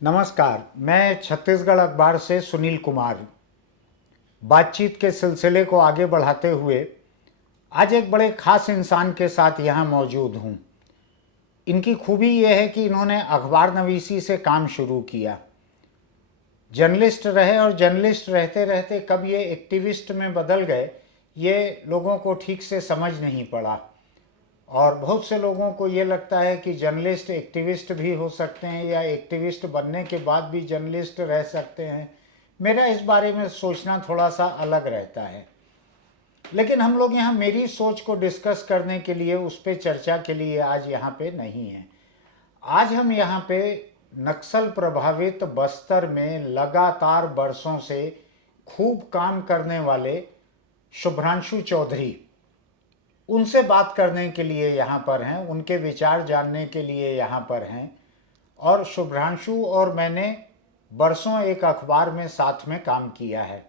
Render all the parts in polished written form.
नमस्कार। मैं छत्तीसगढ़ अखबार से सुनील कुमार। बातचीत के सिलसिले को आगे बढ़ाते हुए आज एक बड़े खास इंसान के साथ यहाँ मौजूद हूँ। इनकी खूबी यह है कि इन्होंने अखबार नवीसी से काम शुरू किया, जर्नलिस्ट रहे और जर्नलिस्ट रहते रहते कब ये एक्टिविस्ट में बदल गए ये लोगों को ठीक से समझ नहीं पड़ा। और बहुत से लोगों को ये लगता है कि जर्नलिस्ट एक्टिविस्ट भी हो सकते हैं या एक्टिविस्ट बनने के बाद भी जर्नलिस्ट रह सकते हैं। मेरा इस बारे में सोचना थोड़ा सा अलग रहता है, लेकिन हम लोग यहाँ मेरी सोच को डिस्कस करने के लिए, उस पर चर्चा के लिए आज यहाँ पे नहीं हैं। आज हम यहाँ पे नक्सल प्रभावित बस्तर में लगातार बरसों से खूब काम करने वाले शुभ्रांशु चौधरी, उनसे बात करने के लिए यहाँ पर हैं, उनके विचार जानने के लिए यहाँ पर हैं। और शुभ्रांशु और मैंने बरसों एक अखबार में साथ में काम किया है।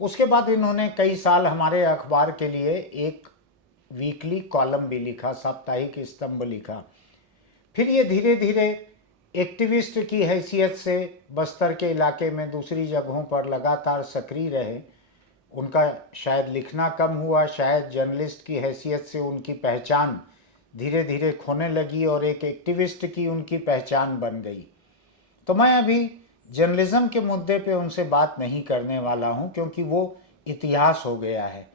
उसके बाद इन्होंने कई साल हमारे अखबार के लिए एक वीकली कॉलम भी लिखा, साप्ताहिक स्तंभ लिखा। फिर ये धीरे धीरे एक्टिविस्ट की हैसियत से बस्तर के इलाके में दूसरी जगहों पर लगातार सक्रिय रहे। उनका शायद लिखना कम हुआ, शायद जर्नलिस्ट की हैसियत से उनकी पहचान धीरे धीरे खोने लगी और एक एक्टिविस्ट की उनकी पहचान बन गई। तो मैं अभी जर्नलिज्म के मुद्दे पे उनसे बात नहीं करने वाला हूँ, क्योंकि वो इतिहास हो गया है।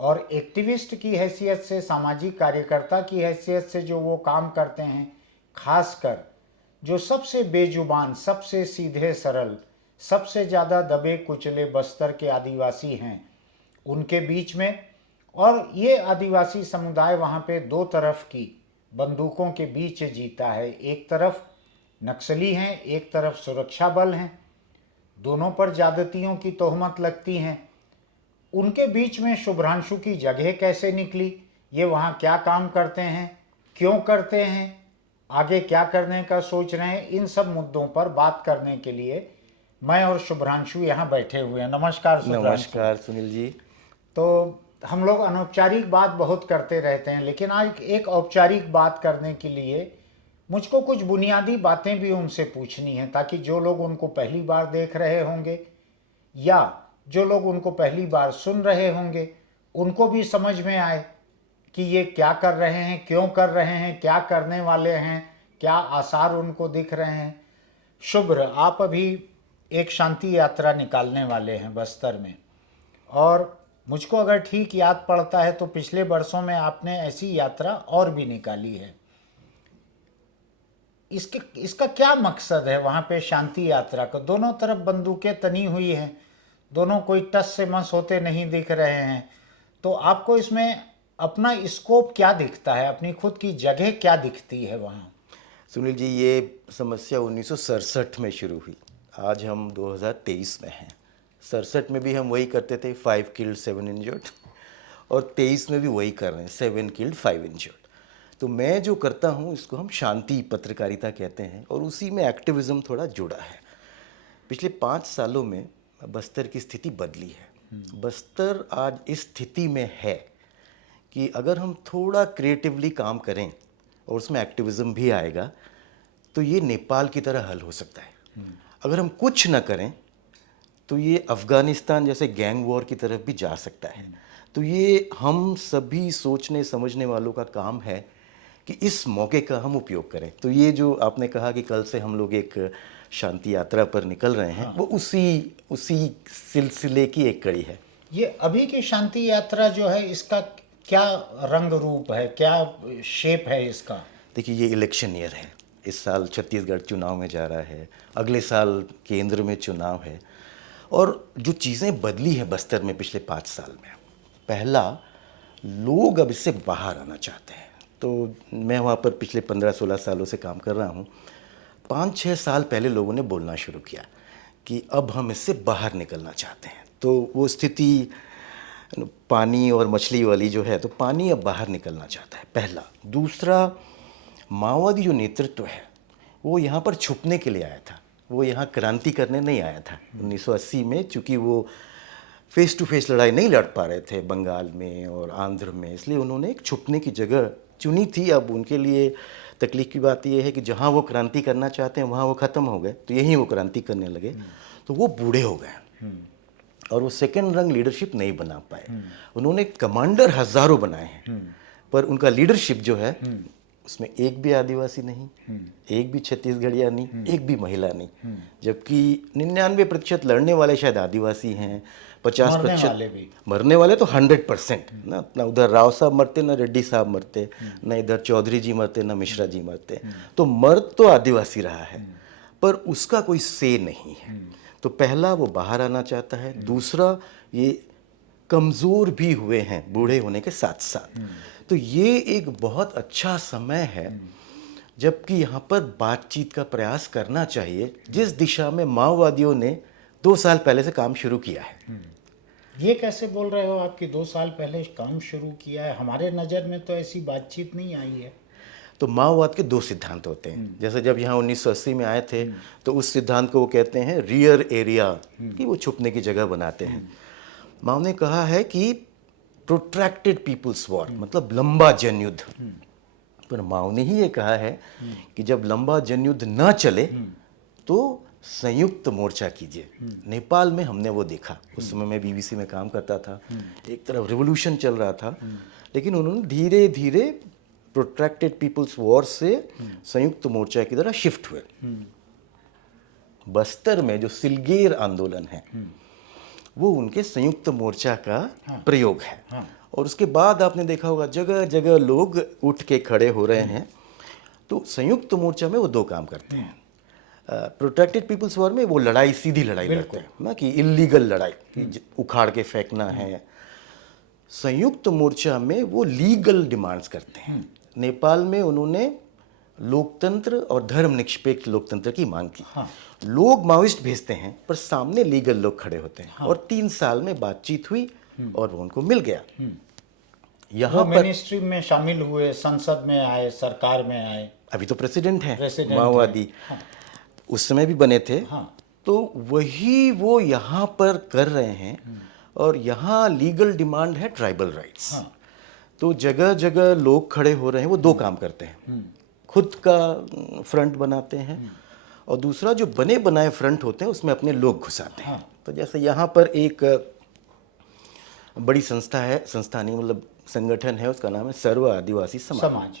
और एक्टिविस्ट की हैसियत से, सामाजिक कार्यकर्ता की हैसियत से जो वो काम करते हैं, खासकर जो सबसे बेजुबान, सबसे सीधे सरल, सबसे ज़्यादा दबे कुचले बस्तर के आदिवासी हैं, उनके बीच में। और ये आदिवासी समुदाय वहाँ पे दो तरफ की बंदूकों के बीच जीता है। एक तरफ नक्सली हैं, एक तरफ सुरक्षा बल हैं, दोनों पर ज्यादतियों की तोहमत लगती हैं। उनके बीच में शुभ्रांशु की जगह कैसे निकली, ये वहाँ क्या काम करते हैं, क्यों करते हैं, आगे क्या करने का सोच रहे हैं, इन सब मुद्दों पर बात करने के लिए मैं और शुभ्रांशु यहाँ बैठे हुए हैं। नमस्कार शुभ्रांशु। नमस्कार सुनील जी। तो हम लोग अनौपचारिक बात बहुत करते रहते हैं, लेकिन आज एक औपचारिक बात करने के लिए मुझको कुछ बुनियादी बातें भी उनसे पूछनी हैं, ताकि जो लोग उनको पहली बार देख रहे होंगे या जो लोग उनको पहली बार सुन रहे होंगे, उनको भी समझ में आए कि ये क्या कर रहे हैं, क्यों कर रहे हैं, क्या करने वाले हैं, क्या आसार उनको दिख रहे हैं। शुभ्र, आप अभी एक शांति यात्रा निकालने वाले हैं बस्तर में, और मुझको अगर ठीक याद पड़ता है तो पिछले वर्षों में आपने ऐसी यात्रा और भी निकाली है। इसका क्या मकसद है वहाँ पे शांति यात्रा का? दोनों तरफ बंदूकें तनी हुई हैं, दोनों कोई टस से मस होते नहीं दिख रहे हैं। तो आपको इसमें अपना स्कोप क्या दिखता है, अपनी खुद की जगह क्या दिखती है वहाँ? सुनील जी, ये समस्या 1967 में शुरू हुई। आज हम 2023 में हैं। 67 में भी हम वही करते थे, 5 किल्ड 7 इंजर्ड, और 23 में भी वही कर रहे हैं, 7 किल्ड 5 इंजर्ड। तो मैं जो करता हूँ इसको हम शांति पत्रकारिता कहते हैं, और उसी में एक्टिविज़म थोड़ा जुड़ा है। पिछले 5 सालों में बस्तर की स्थिति बदली है। बस्तर आज इस स्थिति में है कि अगर हम थोड़ा क्रिएटिवली काम करें और उसमें एक्टिविज़म भी आएगा तो ये नेपाल की तरह हल हो सकता है। अगर हम कुछ ना करें तो ये अफ़गानिस्तान जैसे गैंग वॉर की तरफ भी जा सकता है। तो ये हम सभी सोचने समझने वालों का काम है कि इस मौके का हम उपयोग करें। तो ये जो आपने कहा कि कल से हम लोग एक शांति यात्रा पर निकल रहे हैं, वो उसी सिलसिले की एक कड़ी है। ये अभी की शांति यात्रा जो है, इसका क्या रंग रूप है, क्या शेप है इसका? देखिए, ये इलेक्शन ईयर है। इस साल छत्तीसगढ़ चुनाव में जा रहा है, अगले साल केंद्र में चुनाव है। और जो चीज़ें बदली है बस्तर में पिछले 5 साल में, पहला, लोग अब इससे बाहर आना चाहते हैं। तो मैं वहाँ पर पिछले 15-16 सालों से काम कर रहा हूँ। 5-6 साल पहले लोगों ने बोलना शुरू किया कि अब हम इससे बाहर निकलना चाहते हैं। तो वो स्थिति पानी और मछली वाली जो है, तो पानी अब बाहर निकलना चाहता है, पहला। दूसरा, माओवादी जो नेतृत्व है वो यहाँ पर छुपने के लिए आया था, वो यहाँ क्रांति करने नहीं आया था। 1980 में चूँकि वो फेस टू फेस लड़ाई नहीं लड़ पा रहे थे बंगाल में और आंध्र में, इसलिए उन्होंने एक छुपने की जगह चुनी थी। अब उनके लिए तकलीफ की बात यह है कि जहाँ वो क्रांति करना चाहते हैं वहाँ वो ख़त्म हो गए, तो यहीं वो क्रांति करने लगे, तो वो बूढ़े हो गए और वो सेकेंड रंग लीडरशिप नहीं बना पाए। उन्होंने कमांडर हजारों बनाए हैं, पर उनका लीडरशिप जो है उसमें एक भी आदिवासी नहीं, एक भी छत्तीसगढ़िया नहीं, एक भी महिला नहीं, जबकि 99% लड़ने वाले शायद आदिवासी हैं, 50% मरने वाले तो 100% ना। ना उधर राव साहब मरते, ना रेड्डी साहब मरते, ना इधर चौधरी जी मरते, ना मिश्रा जी मरते, तो मर्द तो आदिवासी रहा है, पर उसका कोई से नहीं है। तो पहला वो बाहर आना चाहता है, दूसरा ये कमज़ोर भी हुए हैं बूढ़े होने के साथ साथ। तो ये एक बहुत अच्छा समय है जबकि यहाँ पर बातचीत का प्रयास करना चाहिए, जिस दिशा में माओवादियों ने 2 साल पहले से काम शुरू किया है। ये कैसे बोल रहे हो आपकी 2 साल पहले काम शुरू किया है? हमारे नज़र में तो ऐसी बातचीत नहीं आई है। तो माओवाद के 2 सिद्धांत होते हैं। जैसे जब यहाँ 1980 में आए थे तो उस सिद्धांत को वो कहते हैं रियर एरिया, कि वो छुपने की जगह बनाते हैं। माओ ने कहा है कि प्रोट्रैक्टेड पीपुल्स वॉर, मतलब लंबा जनयुद्ध। पर माओ ने ही ये कहा है कि जब लंबा जनयुद्ध न चले तो संयुक्त मोर्चा कीजिए। नेपाल में हमने वो देखा, उस समय मैं बीबीसी में काम करता था, एक तरफ रिवोल्यूशन चल रहा था, लेकिन उन्होंने धीरे धीरे प्रोट्रैक्टेड पीपुल्स वॉर से संयुक्त मोर्चा की तरह शिफ्ट हुए। बस्तर में जो सिलगेर आंदोलन है वो उनके संयुक्त मोर्चा का प्रयोग है। और उसके बाद आपने देखा होगा जगह जगह लोग उठ के खड़े हो रहे हैं। तो संयुक्त मोर्चा में वो 2 काम करते हैं। प्रोटेक्टेड पीपल्स वॉर में वो लड़ाई, सीधी लड़ाई लड़ते हैं ना, कि इलीगल लड़ाई, कि उखाड़ के फेंकना है। संयुक्त मोर्चा में वो लीगल डिमांड्स करते हैं। नेपाल में उन्होंने लोकतंत्र और धर्मनिरपेक्ष लोकतंत्र की मांग की। लोग माओइस्ट भेजते हैं पर सामने लीगल लोग खड़े होते हैं। और 3 साल में बातचीत हुई और वो उनको मिल गया। यहाँ पर मिनिस्ट्री में शामिल हुए, संसद में आए, सरकार में आए। अभी तो प्रेसिडेंट हैं माओवादी, उस समय भी बने थे। तो वही वो यहाँ पर कर रहे हैं। और यहाँ लीगल डिमांड है ट्राइबल राइट्स। तो जगह जगह लोग खड़े हो रहे हैं। वो 2 काम करते हैं, खुद का फ्रंट बनाते हैं और दूसरा जो बने बनाए फ्रंट होते हैं उसमें अपने लोग घुसाते हैं। तो जैसे यहाँ पर एक बड़ी संस्था है, संस्था नहीं मतलब संगठन है, उसका नाम है सर्व आदिवासी समाज।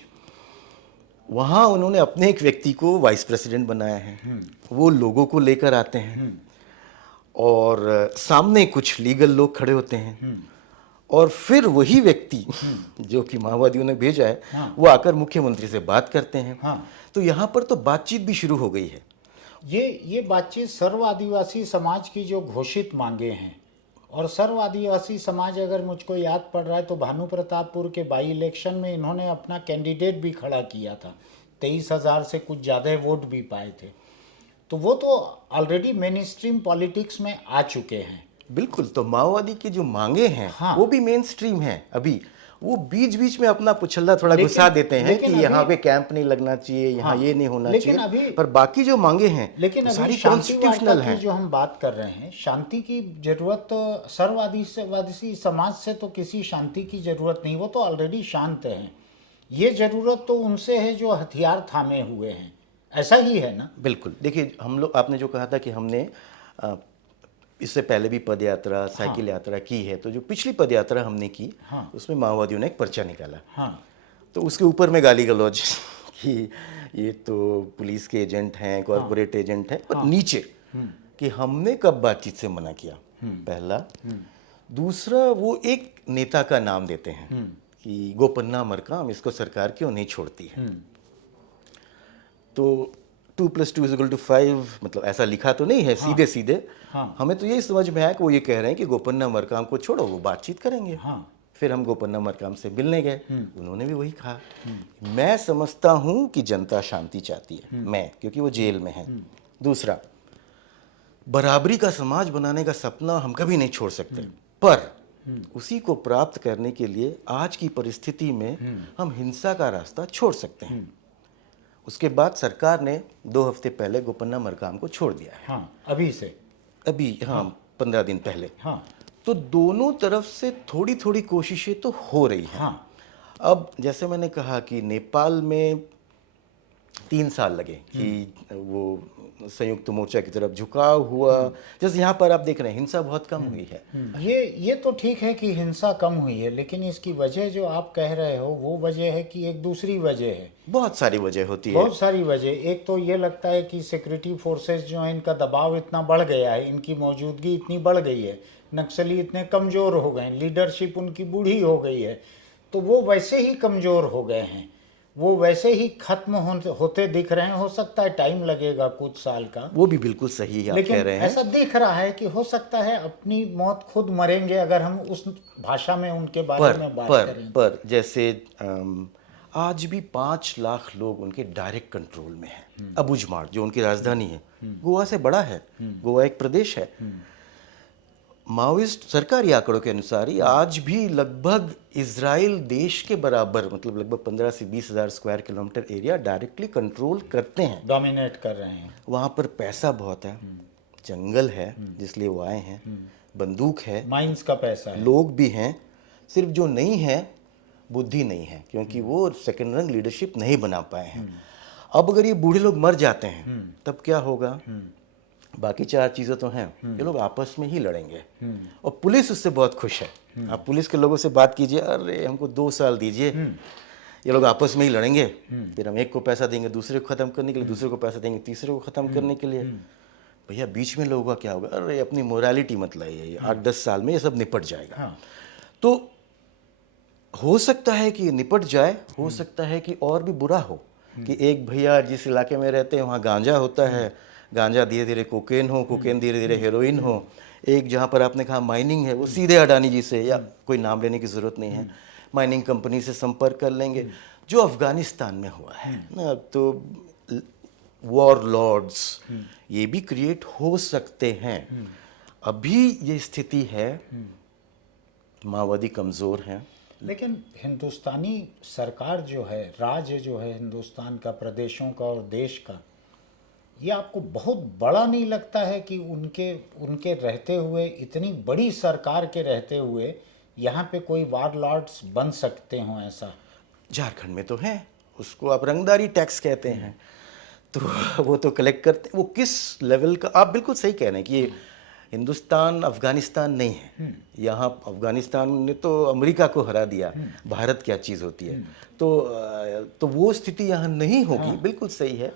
वहाँ उन्होंने अपने एक व्यक्ति को वाइस प्रेसिडेंट बनाया है। वो लोगों को लेकर आते हैं और सामने कुछ लीगल लोग खड़े होते हैं और फिर वही व्यक्ति जो कि माओवादियों ने भेजा है वो आकर मुख्यमंत्री से बात करते हैं। तो यहाँ पर तो बातचीत भी शुरू हो गई है। ये बातचीत सर्व आदिवासी समाज की जो घोषित मांगे हैं, और सर्व आदिवासी समाज, अगर मुझको याद पड़ रहा है तो भानु प्रतापपुर के बाई इलेक्शन में इन्होंने अपना कैंडिडेट भी खड़ा किया था, 23,000 से कुछ ज़्यादा वोट भी पाए थे। तो वो तो ऑलरेडी मेन स्ट्रीम पॉलिटिक्स में आ चुके हैं। बिल्कुल। तो माओवादी की जो मांगे हैं वो भी मेन स्ट्रीम है। अभी वो बीच बीच में अपना पुछल्ला थोड़ा घुसा देते हैं कि यहाँ पे कैंप नहीं लगना चाहिए, यहाँ ये नहीं होना चाहिए, पर बाकी जो मांगे हैं लेकिन तो सारी कॉन्स्टिट्यूशनल हैं। जो हम बात कर रहे हैं, शांति की जरूरत तो सर्ववादी समाज से तो किसी शांति की जरूरत नहीं, वो तो ऑलरेडी शांत हैं। ये जरूरत तो उनसे है जो हथियार थामे हुए हैं। ऐसा ही है ना? बिल्कुल। देखिए हम लोग, आपने जो कहा था कि हमने इससे पहले भी पद यात्रा, साइकिल यात्रा की है, तो जो पिछली पद यात्रा हमने की उसमें माओवादियों ने एक पर्चा निकाला। तो उसके ऊपर में गाली गलौज कि ये तो पुलिस के एजेंट हैं, कॉर्पोरेट एजेंट हैं, पर नीचे कि हमने कब बातचीत से मना किया, पहला। दूसरा, वो एक नेता का नाम देते हैं कि गोपन्ना मरकाम, इसको सरकार क्यों नहीं छोड़ती है। तो 2 + 2 = 5, मतलब ऐसा लिखा तो नहीं है सीधे सीधे। हमें तो यही समझ में आया कि वो ये कह रहे हैं कि गोपन्ना मरकाम को छोड़ो, वो बातचीत करेंगे। फिर हम गोपन्ना मरकाम से मिलने गए, उन्होंने भी वही कहा। मैं समझता हूँ कि जनता शांति चाहती है, मैं, क्योंकि वो जेल में है। दूसरा, बराबरी का समाज बनाने का सपना हम कभी नहीं छोड़ सकते, पर उसी को प्राप्त करने के लिए आज की परिस्थिति में हम हिंसा का रास्ता छोड़ सकते हैं। उसके बाद सरकार ने 2 हफ्ते पहले गोपन्ना मरकाम को छोड़ दिया है। अभी 15 दिन पहले। तो दोनों तरफ से थोड़ी थोड़ी कोशिशें तो हो रही हैं। अब जैसे मैंने कहा कि नेपाल में 3 साल लगे कि वो संयुक्त मोर्चा की तरफ झुकाव हुआ। जैसे यहाँ पर आप देख रहे हैं हिंसा बहुत कम हुई है। ये तो ठीक है कि हिंसा कम हुई है, लेकिन इसकी वजह जो आप कह रहे हो वो वजह है कि एक दूसरी वजह है। बहुत सारी वजह होती है। बहुत सारी वजह। एक तो ये लगता है कि सिक्योरिटी फोर्सेस जो हैं इनका दबाव इतना बढ़ गया है, इनकी मौजूदगी इतनी बढ़ गई है, नक्सली इतने कमज़ोर हो गए हैं, लीडरशिप उनकी बूढ़ी हो गई है, तो वो वैसे ही कमज़ोर हो गए हैं, वो वैसे ही खत्म होते दिख रहे हैं। हो सकता है टाइम लगेगा कुछ साल का, वो भी बिल्कुल सही आप लेकिन कह रहे हैं। ऐसा दिख रहा है कि हो सकता है अपनी मौत खुद मरेंगे अगर हम उस भाषा में उनके बारे में बात करें। पर जैसे आज भी 5 लाख लोग उनके डायरेक्ट कंट्रोल में हैं। अबुझमाड़ जो उनकी राजधानी है, गोवा से बड़ा है, गोवा एक प्रदेश है। माओइस्ट सरकारी आंकड़ों के अनुसार ही आज भी लगभग इजराइल देश के बराबर, मतलब लगभग 15 से 20 हज़ार square kilometre area directly control करते हैं, डोमिनेट कर रहे हैं। वहाँ पर पैसा बहुत है, जंगल है जिसलिए वो आए हैं, बंदूक है, माइंस का पैसा है। लोग भी हैं। सिर्फ जो नहीं है बुद्धि नहीं है, क्योंकि वो सेकंड रंग लीडरशिप नहीं बना पाए हैं। अब अगर ये बूढ़े लोग मर जाते हैं तब क्या होगा? बाकी 4 चीज़ें तो हैं, ये लोग आपस में ही लड़ेंगे और पुलिस उससे बहुत खुश है। आप पुलिस के लोगों से बात कीजिए, अरे हमको 2 साल दीजिए, ये लोग आपस में ही लड़ेंगे, फिर हम एक को पैसा देंगे दूसरे को ख़त्म करने के लिए, दूसरे को पैसा देंगे तीसरे को ख़त्म करने के लिए। भैया बीच में लोगों का क्या होगा? अरे अपनी मोरालिटी मत लाइए, 8-10 साल में ये सब निपट जाएगा। हाँ। तो हो सकता है कि निपट जाए, हो सकता है कि और भी बुरा हो, कि एक भैया जिस इलाके में रहते हैं वहाँ गांजा होता है, गांजा धीरे धीरे कोकेन हो, कोकेन धीरे धीरे हेरोइन हो। एक जहाँ पर आपने कहा माइनिंग है, वो सीधे अडानी जी से, या कोई नाम लेने की ज़रूरत नहीं है, माइनिंग कंपनी से संपर्क कर लेंगे, जो अफ़गानिस्तान में हुआ है ना। तो वॉर लॉर्ड्स ये भी क्रिएट हो सकते हैं। अभी ये स्थिति है, माओवादी कमज़ोर हैं। लेकिन हिंदुस्तानी सरकार जो है, राज्य जो है हिंदुस्तान का, प्रदेशों का और देश का, ये आपको बहुत बड़ा नहीं लगता है कि उनके उनके रहते हुए, इतनी बड़ी सरकार के रहते हुए यहाँ पे कोई वार लॉर्ड्स बन सकते हों? ऐसा झारखंड में तो है, उसको आप रंगदारी टैक्स कहते हैं, तो वो तो कलेक्ट करते हैं। वो किस लेवल का, आप बिल्कुल सही कह रहे हैं कि ये हिंदुस्तान अफगानिस्तान नहीं है। यहाँ अफगानिस्तान ने तो अमेरिका को हरा दिया, भारत क्या चीज़ होती है, तो वो स्थिति यहाँ नहीं होगी, बिल्कुल सही है।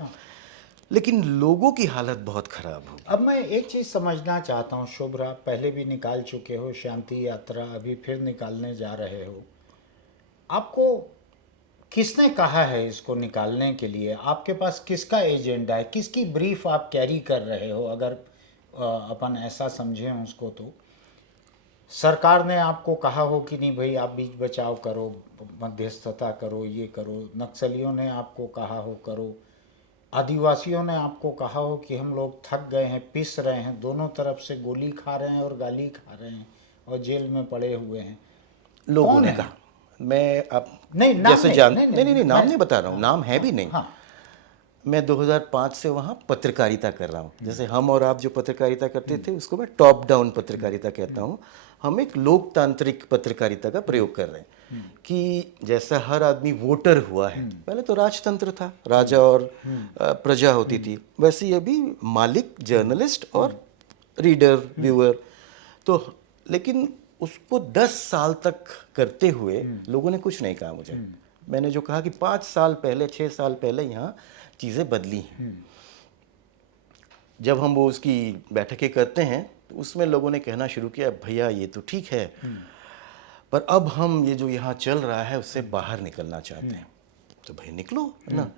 लेकिन लोगों की हालत बहुत ख़राब होगी। अब मैं एक चीज़ समझना चाहता हूँ शुभ्रा, पहले भी निकाल चुके हो शांति यात्रा, अभी फिर निकालने जा रहे हो। आपको किसने कहा है इसको निकालने के लिए? आपके पास किसका एजेंडा है? किसकी ब्रीफ आप कैरी कर रहे हो? अगर अपन ऐसा समझें उसको, तो सरकार ने आपको कहा हो कि नहीं भाई आप बीच बचाव करो, मध्यस्थता करो, ये करो, नक्सलियों ने आपको कहा हो करो, आदिवासियों ने आपको कहा हो कि हम लोग थक गए हैं, पिस रहे हैं, दोनों तरफ से गोली खा रहे हैं और गाली खा रहे हैं और जेल में पड़े हुए हैं, लोगों ने कहा, मैं आप नहीं नाम जैसे नहीं, जान नहीं, नाम नहीं बता रहा हूँ, नाम है भी नहीं। हाँ, मैं 2005 से वहाँ पत्रकारिता कर रहा हूँ। जैसे हम और आप जो पत्रकारिता करते थे उसको मैं टॉप डाउन पत्रकारिता कहता हूँ। हम एक लोकतांत्रिक पत्रकारिता का प्रयोग कर रहे हैं कि जैसा हर आदमी वोटर हुआ है, पहले तो राजतंत्र था, राजा और प्रजा होती थी, वैसे ये भी मालिक, जर्नलिस्ट और रीडर, व्यूअर। तो लेकिन उसको 10 साल तक करते हुए लोगों ने कुछ नहीं कहा मुझे। मैंने जो कहा कि 5 साल पहले, 6 साल पहले यहाँ चीज़ें बदली हैं। जब हम वो उसकी बैठकें करते हैं तो उसमें लोगों ने कहना शुरू किया, भैया ये तो ठीक है, पर अब हम ये जो यहाँ चल रहा है उससे बाहर निकलना चाहते हैं। तो भाई निकलो, है ना।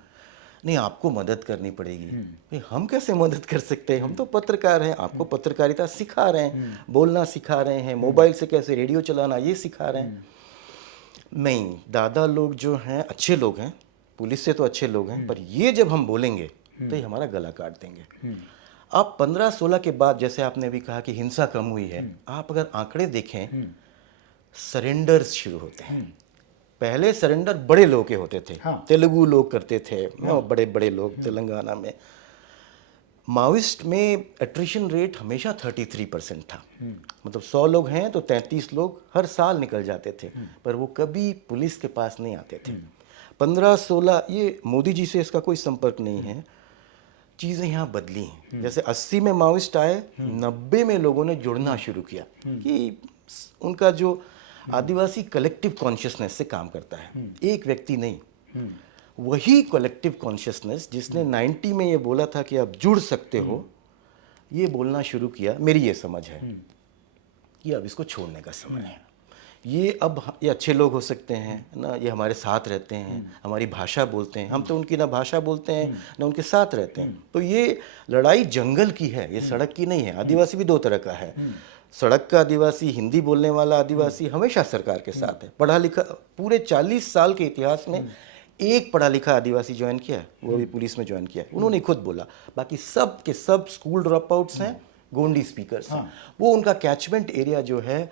नहीं, आपको मदद करनी पड़ेगी। भाई हम कैसे मदद कर सकते हैं? हम तो पत्रकार हैं, आपको पत्रकारिता सिखा रहे हैं, बोलना सिखा रहे हैं, मोबाइल से कैसे रेडियो चलाना ये सिखा रहे हैं। नहीं, दादा लोग जो हैं अच्छे लोग हैं, पुलिस से तो अच्छे लोग हैं, पर ये जब हम बोलेंगे तो ये हमारा गला काट देंगे। अब 15-16 के बाद, जैसे आपने अभी कहा कि हिंसा कम हुई है, आप अगर आंकड़े देखें, सरेंडर्स शुरू होते हैं। पहले सरेंडर बड़े लोग के होते थे, हाँ। तेलुगु लोग करते थे, बड़े बड़े लोग तेलंगाना में। माओइस्ट में एट्रिशन रेट हमेशा 33% था। मतलब 100 लोग हैं तो 33 लोग हर साल निकल जाते थे, पर वो कभी पुलिस के पास नहीं आते थे। 15-16 ये मोदी जी से इसका कोई संपर्क नहीं है। चीज़ें यहाँ बदली हैं। जैसे 80 में माओइस्ट आए, 90 में लोगों ने जुड़ना शुरू किया कि उनका जो आदिवासी कलेक्टिव कॉन्शियसनेस से काम करता है, एक व्यक्ति नहीं। वही कलेक्टिव कॉन्शियसनेस जिसने 90 में ये बोला था कि आप जुड़ सकते हो, ये बोलना शुरू किया। मेरी ये समझ है कि अब इसको छोड़ने का समय है। ये अब ये अच्छे लोग हो सकते हैं ना, ये हमारे साथ रहते हैं, हमारी भाषा बोलते हैं, हम तो उनकी ना भाषा बोलते हैं ना उनके साथ रहते हैं। तो ये लड़ाई जंगल की है, ये सड़क की नहीं है। आदिवासी भी दो तरह का है। सड़क का आदिवासी, हिंदी बोलने वाला आदिवासी हमेशा सरकार के साथ है। पढ़ा लिखा, पूरे 40 साल के इतिहास में एक पढ़ा लिखा आदिवासी ज्वाइन किया है, वो भी पुलिस में ज्वाइन किया है, उन्होंने खुद बोला। बाकी सब के सब स्कूल ड्रॉप आउट्स हैं, गोंडी स्पीकर्स हैं। वो उनका कैचमेंट एरिया जो है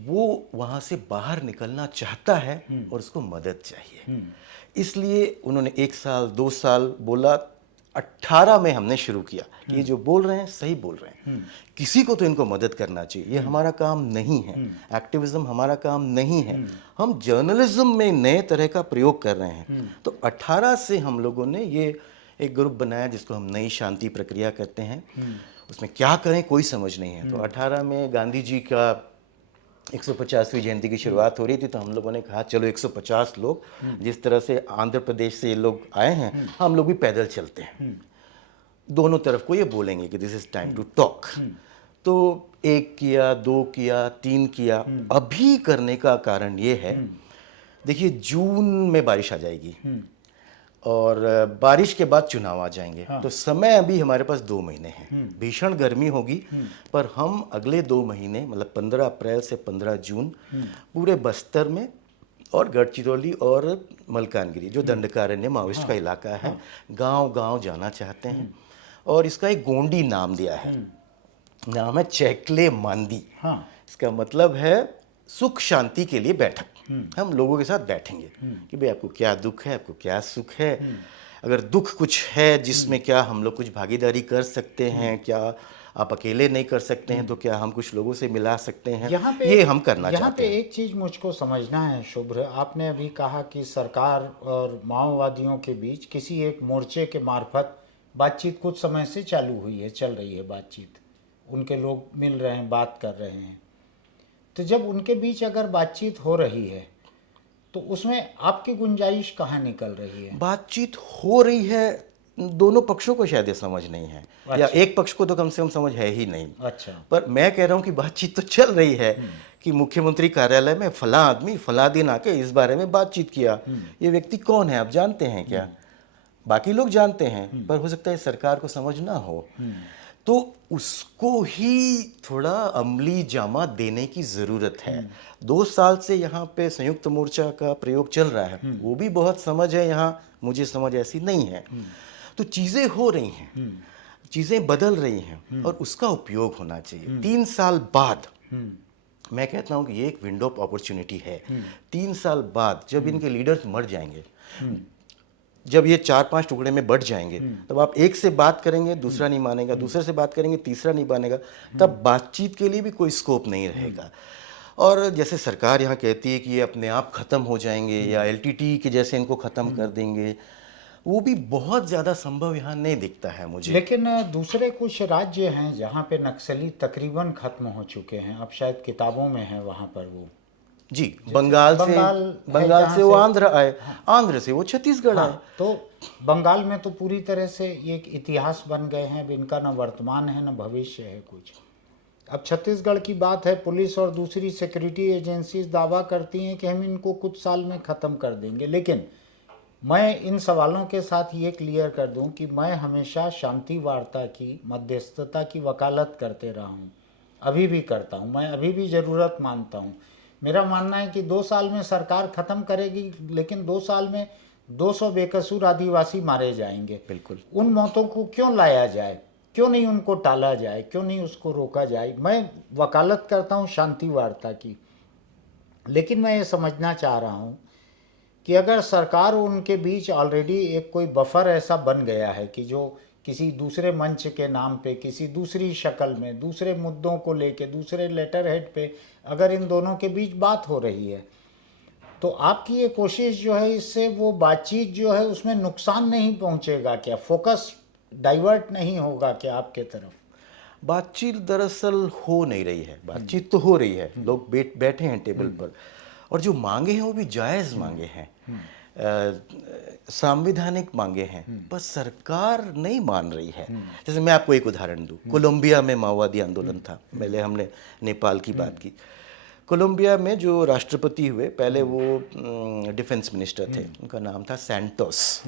वो वहाँ से बाहर निकलना चाहता है और उसको मदद चाहिए। इसलिए उन्होंने 1 साल 2 साल बोला। 18 में हमने शुरू किया कि ये जो बोल रहे हैं सही बोल रहे हैं, किसी को तो इनको मदद करना चाहिए। ये हमारा काम नहीं है, एक्टिविज्म हमारा काम नहीं है। हम जर्नलिज्म में नए तरह का प्रयोग कर रहे हैं। तो 18 से हम लोगों ने ये एक ग्रुप बनाया जिसको हम नई शांति प्रक्रिया कहते हैं। उसमें क्या करें कोई समझ नहीं है। तो 18 में गांधी जी का 150वीं जयंती की शुरुआत हो रही थी, तो हम लोगों ने कहा चलो 150 लोग, जिस तरह से आंध्र प्रदेश से ये लोग आए हैं, हम लोग भी पैदल चलते हैं। दोनों तरफ को ये बोलेंगे कि this is time to talk. तो 1 किया, 2 किया, 3 किया। अभी करने का कारण ये है, देखिए जून में बारिश आ जाएगी और बारिश के बाद चुनाव आ जाएंगे। तो समय अभी हमारे पास 2 महीने हैं। भीषण गर्मी होगी, पर हम अगले 2 महीने मतलब 15 अप्रैल से 15 जून पूरे बस्तर में और गढ़चिरौली और मलकानगिरी, जो दंडकारण्य माओइस्ट का इलाका है, गांव-गांव जाना चाहते हैं। और इसका एक गोंडी नाम दिया है, नाम है चैकले मांदी। इसका मतलब है सुख शांति के लिए बैठक। हम लोगों के साथ बैठेंगे कि भाई आपको क्या दुख है, आपको क्या सुख है, अगर दुख कुछ है जिसमें क्या हम लोग कुछ भागीदारी कर सकते हैं, क्या आप अकेले नहीं कर सकते हैं, तो क्या हम कुछ लोगों से मिला सकते हैं, ये हम करना चाहते हैं। यहाँ पे एक चीज़ मुझको समझना है शुभ्र, आपने अभी कहा कि सरकार और माओवादियों के बीच किसी एक मोर्चे के मार्फत बातचीत कुछ समय से चालू हुई है, चल रही है बातचीत, उनके लोग मिल रहे हैं, बात कर रहे हैं। तो जब उनके बीच अगर बातचीत हो रही है तो उसमें आपकी गुंजाइश कहाँ निकल रही है? बातचीत हो रही है, दोनों पक्षों को शायद ये समझ नहीं है। अच्छा। या एक पक्ष को तो कम से कम समझ है ही नहीं। अच्छा। पर मैं कह रहा हूँ कि बातचीत तो चल रही है कि मुख्यमंत्री कार्यालय में फला आदमी फला दिन आके इस बारे में बातचीत किया। ये व्यक्ति कौन है आप जानते हैं क्या? बाकी लोग जानते हैं, पर हो सकता है सरकार को समझ ना हो। तो उसको ही थोड़ा अमली जामा देने की ज़रूरत है। 2 साल से यहाँ पे संयुक्त मोर्चा का प्रयोग चल रहा है, वो भी बहुत समझ है यहाँ, मुझे समझ ऐसी नहीं है। तो चीज़ें हो रही हैं, चीज़ें बदल रही हैं और उसका उपयोग होना चाहिए। 3 साल बाद मैं कहता हूँ कि ये एक विंडो ऑफ अपॉर्चुनिटी है। 3 साल बाद जब इनके लीडर्स मर जाएंगे, जब ये 4-5 टुकड़े में बढ़ जाएंगे, तब आप एक से बात करेंगे, दूसरा नहीं मानेगा, दूसरे से बात करेंगे, तीसरा नहीं मानेगा, तब बातचीत के लिए भी कोई स्कोप नहीं रहेगा। और जैसे सरकार यहाँ कहती है कि ये अपने आप ख़त्म हो जाएंगे या एलटीटी के जैसे इनको ख़त्म कर देंगे, वो भी बहुत ज़्यादा संभव यहाँ नहीं दिखता है मुझे। लेकिन दूसरे कुछ राज्य हैं जहाँ पे नक्सली तकरीबन खत्म हो चुके हैं, अब शायद किताबों में है वहाँ पर वो। जी, बंगाल से वो आंध्र आए, आंध्र से वो छत्तीसगढ़ आए। तो बंगाल में तो पूरी तरह से ये एक इतिहास बन गए हैं, इनका न वर्तमान है न भविष्य है कुछ। अब छत्तीसगढ़ की बात है, पुलिस और दूसरी सिक्योरिटी एजेंसीज दावा करती हैं कि हम इनको कुछ साल में ख़त्म कर देंगे। लेकिन मैं इन सवालों के साथ ये क्लियर कर दूं कि मैं हमेशा शांति वार्ता की, मध्यस्थता की वकालत करते रहा हूँ, अभी भी करता हूँ, मैं अभी भी ज़रूरत मानता हूँ। मेरा मानना है कि 2 साल में सरकार ख़त्म करेगी, लेकिन 2 साल में 200 बेकसूर आदिवासी मारे जाएंगे। बिल्कुल। उन मौतों को क्यों लाया जाए, क्यों नहीं उनको टाला जाए, क्यों नहीं उसको रोका जाए? मैं वकालत करता हूँ शांति वार्ता की, लेकिन मैं ये समझना चाह रहा हूँ कि अगर सरकार और उनके बीच ऑलरेडी एक कोई बफर ऐसा बन गया है कि जो किसी दूसरे मंच के नाम पे, किसी दूसरी शक्ल में, दूसरे मुद्दों को लेके, दूसरे लेटर हेड पे अगर इन दोनों के बीच बात हो रही है, तो आपकी ये कोशिश जो है, इससे वो बातचीत जो है उसमें नुकसान नहीं पहुंचेगा क्या? फोकस डाइवर्ट नहीं होगा क्या आपके तरफ? बातचीत दरअसल हो नहीं रही है, बातचीत तो हो रही है, लोग बैठे हैं टेबल पर, और जो मांगे हैं वो भी जायज़ मांगे हैं, संवैधानिक मांगे हैं, पर सरकार नहीं मान रही है। जैसे मैं आपको एक उदाहरण दूं, कोलंबिया में माओवादी आंदोलन था, पहले हमने नेपाल की बात की। कोलंबिया में जो राष्ट्रपति हुए, पहले वो डिफेंस मिनिस्टर थे, उनका नाम था सैंटोस।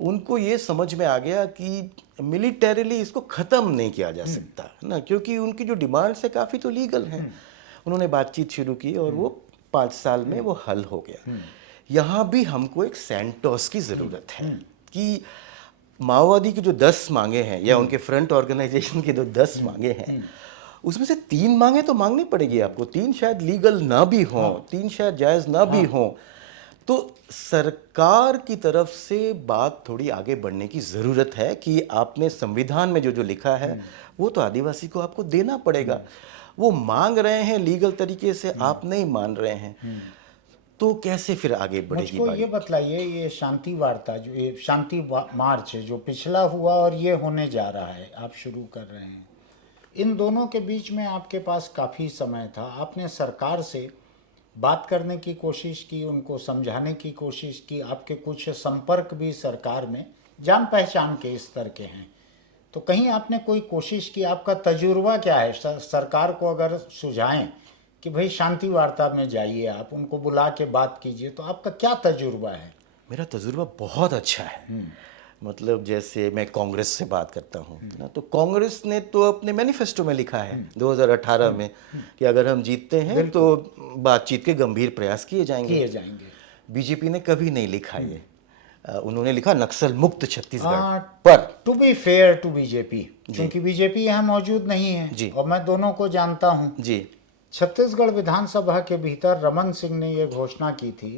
उनको ये समझ में आ गया कि मिलिटरीली इसको ख़त्म नहीं किया जा सकता ना, क्योंकि उनकी जो डिमांड्स है काफ़ी तो लीगल हैं। उन्होंने बातचीत शुरू की और वो 5 साल में वो हल हो गया। यहाँ भी हमको एक सैंटोस की ज़रूरत है कि माओवादी की जो 10 मांगे हैं या उनके फ्रंट ऑर्गेनाइजेशन की जो 10 मांगे हैं, उसमें से 3 मांगे तो मांगनी पड़ेगी आपको। 3 शायद लीगल ना भी हों, 3 शायद जायज़ ना भी हों। तो सरकार की तरफ से बात थोड़ी आगे बढ़ने की ज़रूरत है कि आपने संविधान में जो जो लिखा है वो तो आदिवासी को आपको देना पड़ेगा। वो मांग रहे हैं लीगल तरीके से, आप नहीं मान रहे हैं, तो कैसे फिर आगे बढ़ेगी मुझको ये बात? बतलाइए, ये शांति वार्ता जो ये मार्च है जो पिछला हुआ और ये होने जा रहा है, आप शुरू कर रहे हैं, इन दोनों के बीच में आपके पास काफ़ी समय था। आपने सरकार से बात करने की कोशिश की, उनको समझाने की कोशिश की, आपके कुछ संपर्क भी सरकार में जान पहचान के स्तर के हैं, तो कहीं आपने कोई कोशिश की? आपका तजुर्बा क्या है? सरकार को अगर सुझाएं कि भाई शांति वार्ता में जाइए, आप उनको बुला के बात कीजिए, तो आपका क्या तजुर्बा है? मेरा तजुर्बा बहुत अच्छा है। मतलब जैसे मैं कांग्रेस से बात करता हूँ ना, तो कांग्रेस ने तो अपने मैनिफेस्टो में लिखा है 2018 में कि अगर हम जीतते हैं तो बातचीत के गंभीर प्रयास किए जाएंगे। बीजेपी ने कभी नहीं लिखा ये। उन्होंने लिखा नक्सल मुक्त छत्तीसगढ़। पर to be fair to BJP, क्योंकि बीजेपी यहाँ मौजूद नहीं है जी। और मैं दोनों को जानता हूँ जी, छत्तीसगढ़ विधानसभा के भीतर रमन सिंह ने यह घोषणा की थी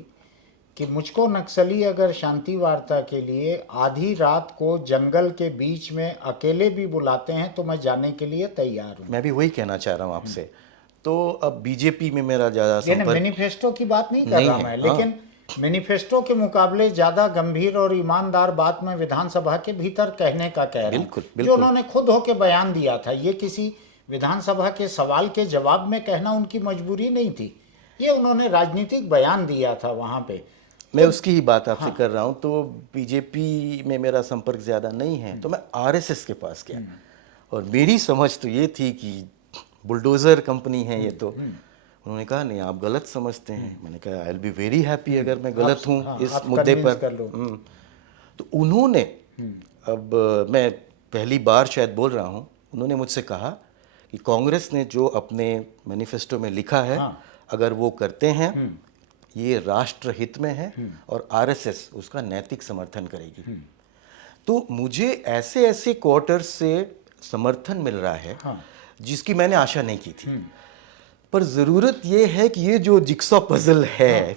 कि मुझको नक्सली अगर शांति वार्ता के लिए आधी रात को जंगल के बीच में अकेले भी बुलाते हैं तो मैं जाने के लिए तैयार हूँ। मैं भी वही कहना चाह रहा हूँ आपसे। तो अब बीजेपी में मेरा ज़्यादा यानी संपर्क मैनिफेस्टो की बात नहीं कर नहीं रहा है, मैं, हाँ। लेकिन मैनिफेस्टो के मुकाबले ज़्यादा गंभीर और ईमानदार बात मैं विधानसभा के भीतर कहने का कह रहा हूँ, बिल्कुल, जो बिल्कुल। उन्होंने खुद होके बयान दिया था। ये किसी विधानसभा के सवाल के जवाब में कहना उनकी मजबूरी नहीं थी, ये उन्होंने राजनीतिक बयान दिया था वहाँ पे। मैं उसकी ही बात आपसे कर रहा हूँ। तो बीजेपी में मेरा संपर्क ज़्यादा नहीं है, तो मैं आरएसएस के पास गया और मेरी समझ तो ये थी कि बुलडोज़र कंपनी है ये। तो उन्होंने कहा नहीं, आप गलत समझते हैं। मैंने कहा I will be very happy अगर मैं गलत हूँ इस आप मुद्दे convince पर। कर लो। तो उन्होंने, अब मैं पहली बार शायद बोल रहा हूँ, उन्होंने मुझसे कहा कि कांग्रेस ने जो अपने मैनिफेस्टो में लिखा है, अगर वो करते हैं ये राष्ट्र हित में है और आरएसएस उसका नैतिक समर्थन करेगी। तो मुझे ऐसे ऐसे क्वार्टर से समर्थन मिल रहा है जिसकी मैंने आशा नहीं की थी। पर ज़रूरत ये है कि ये जो जिक्सॉ पजल है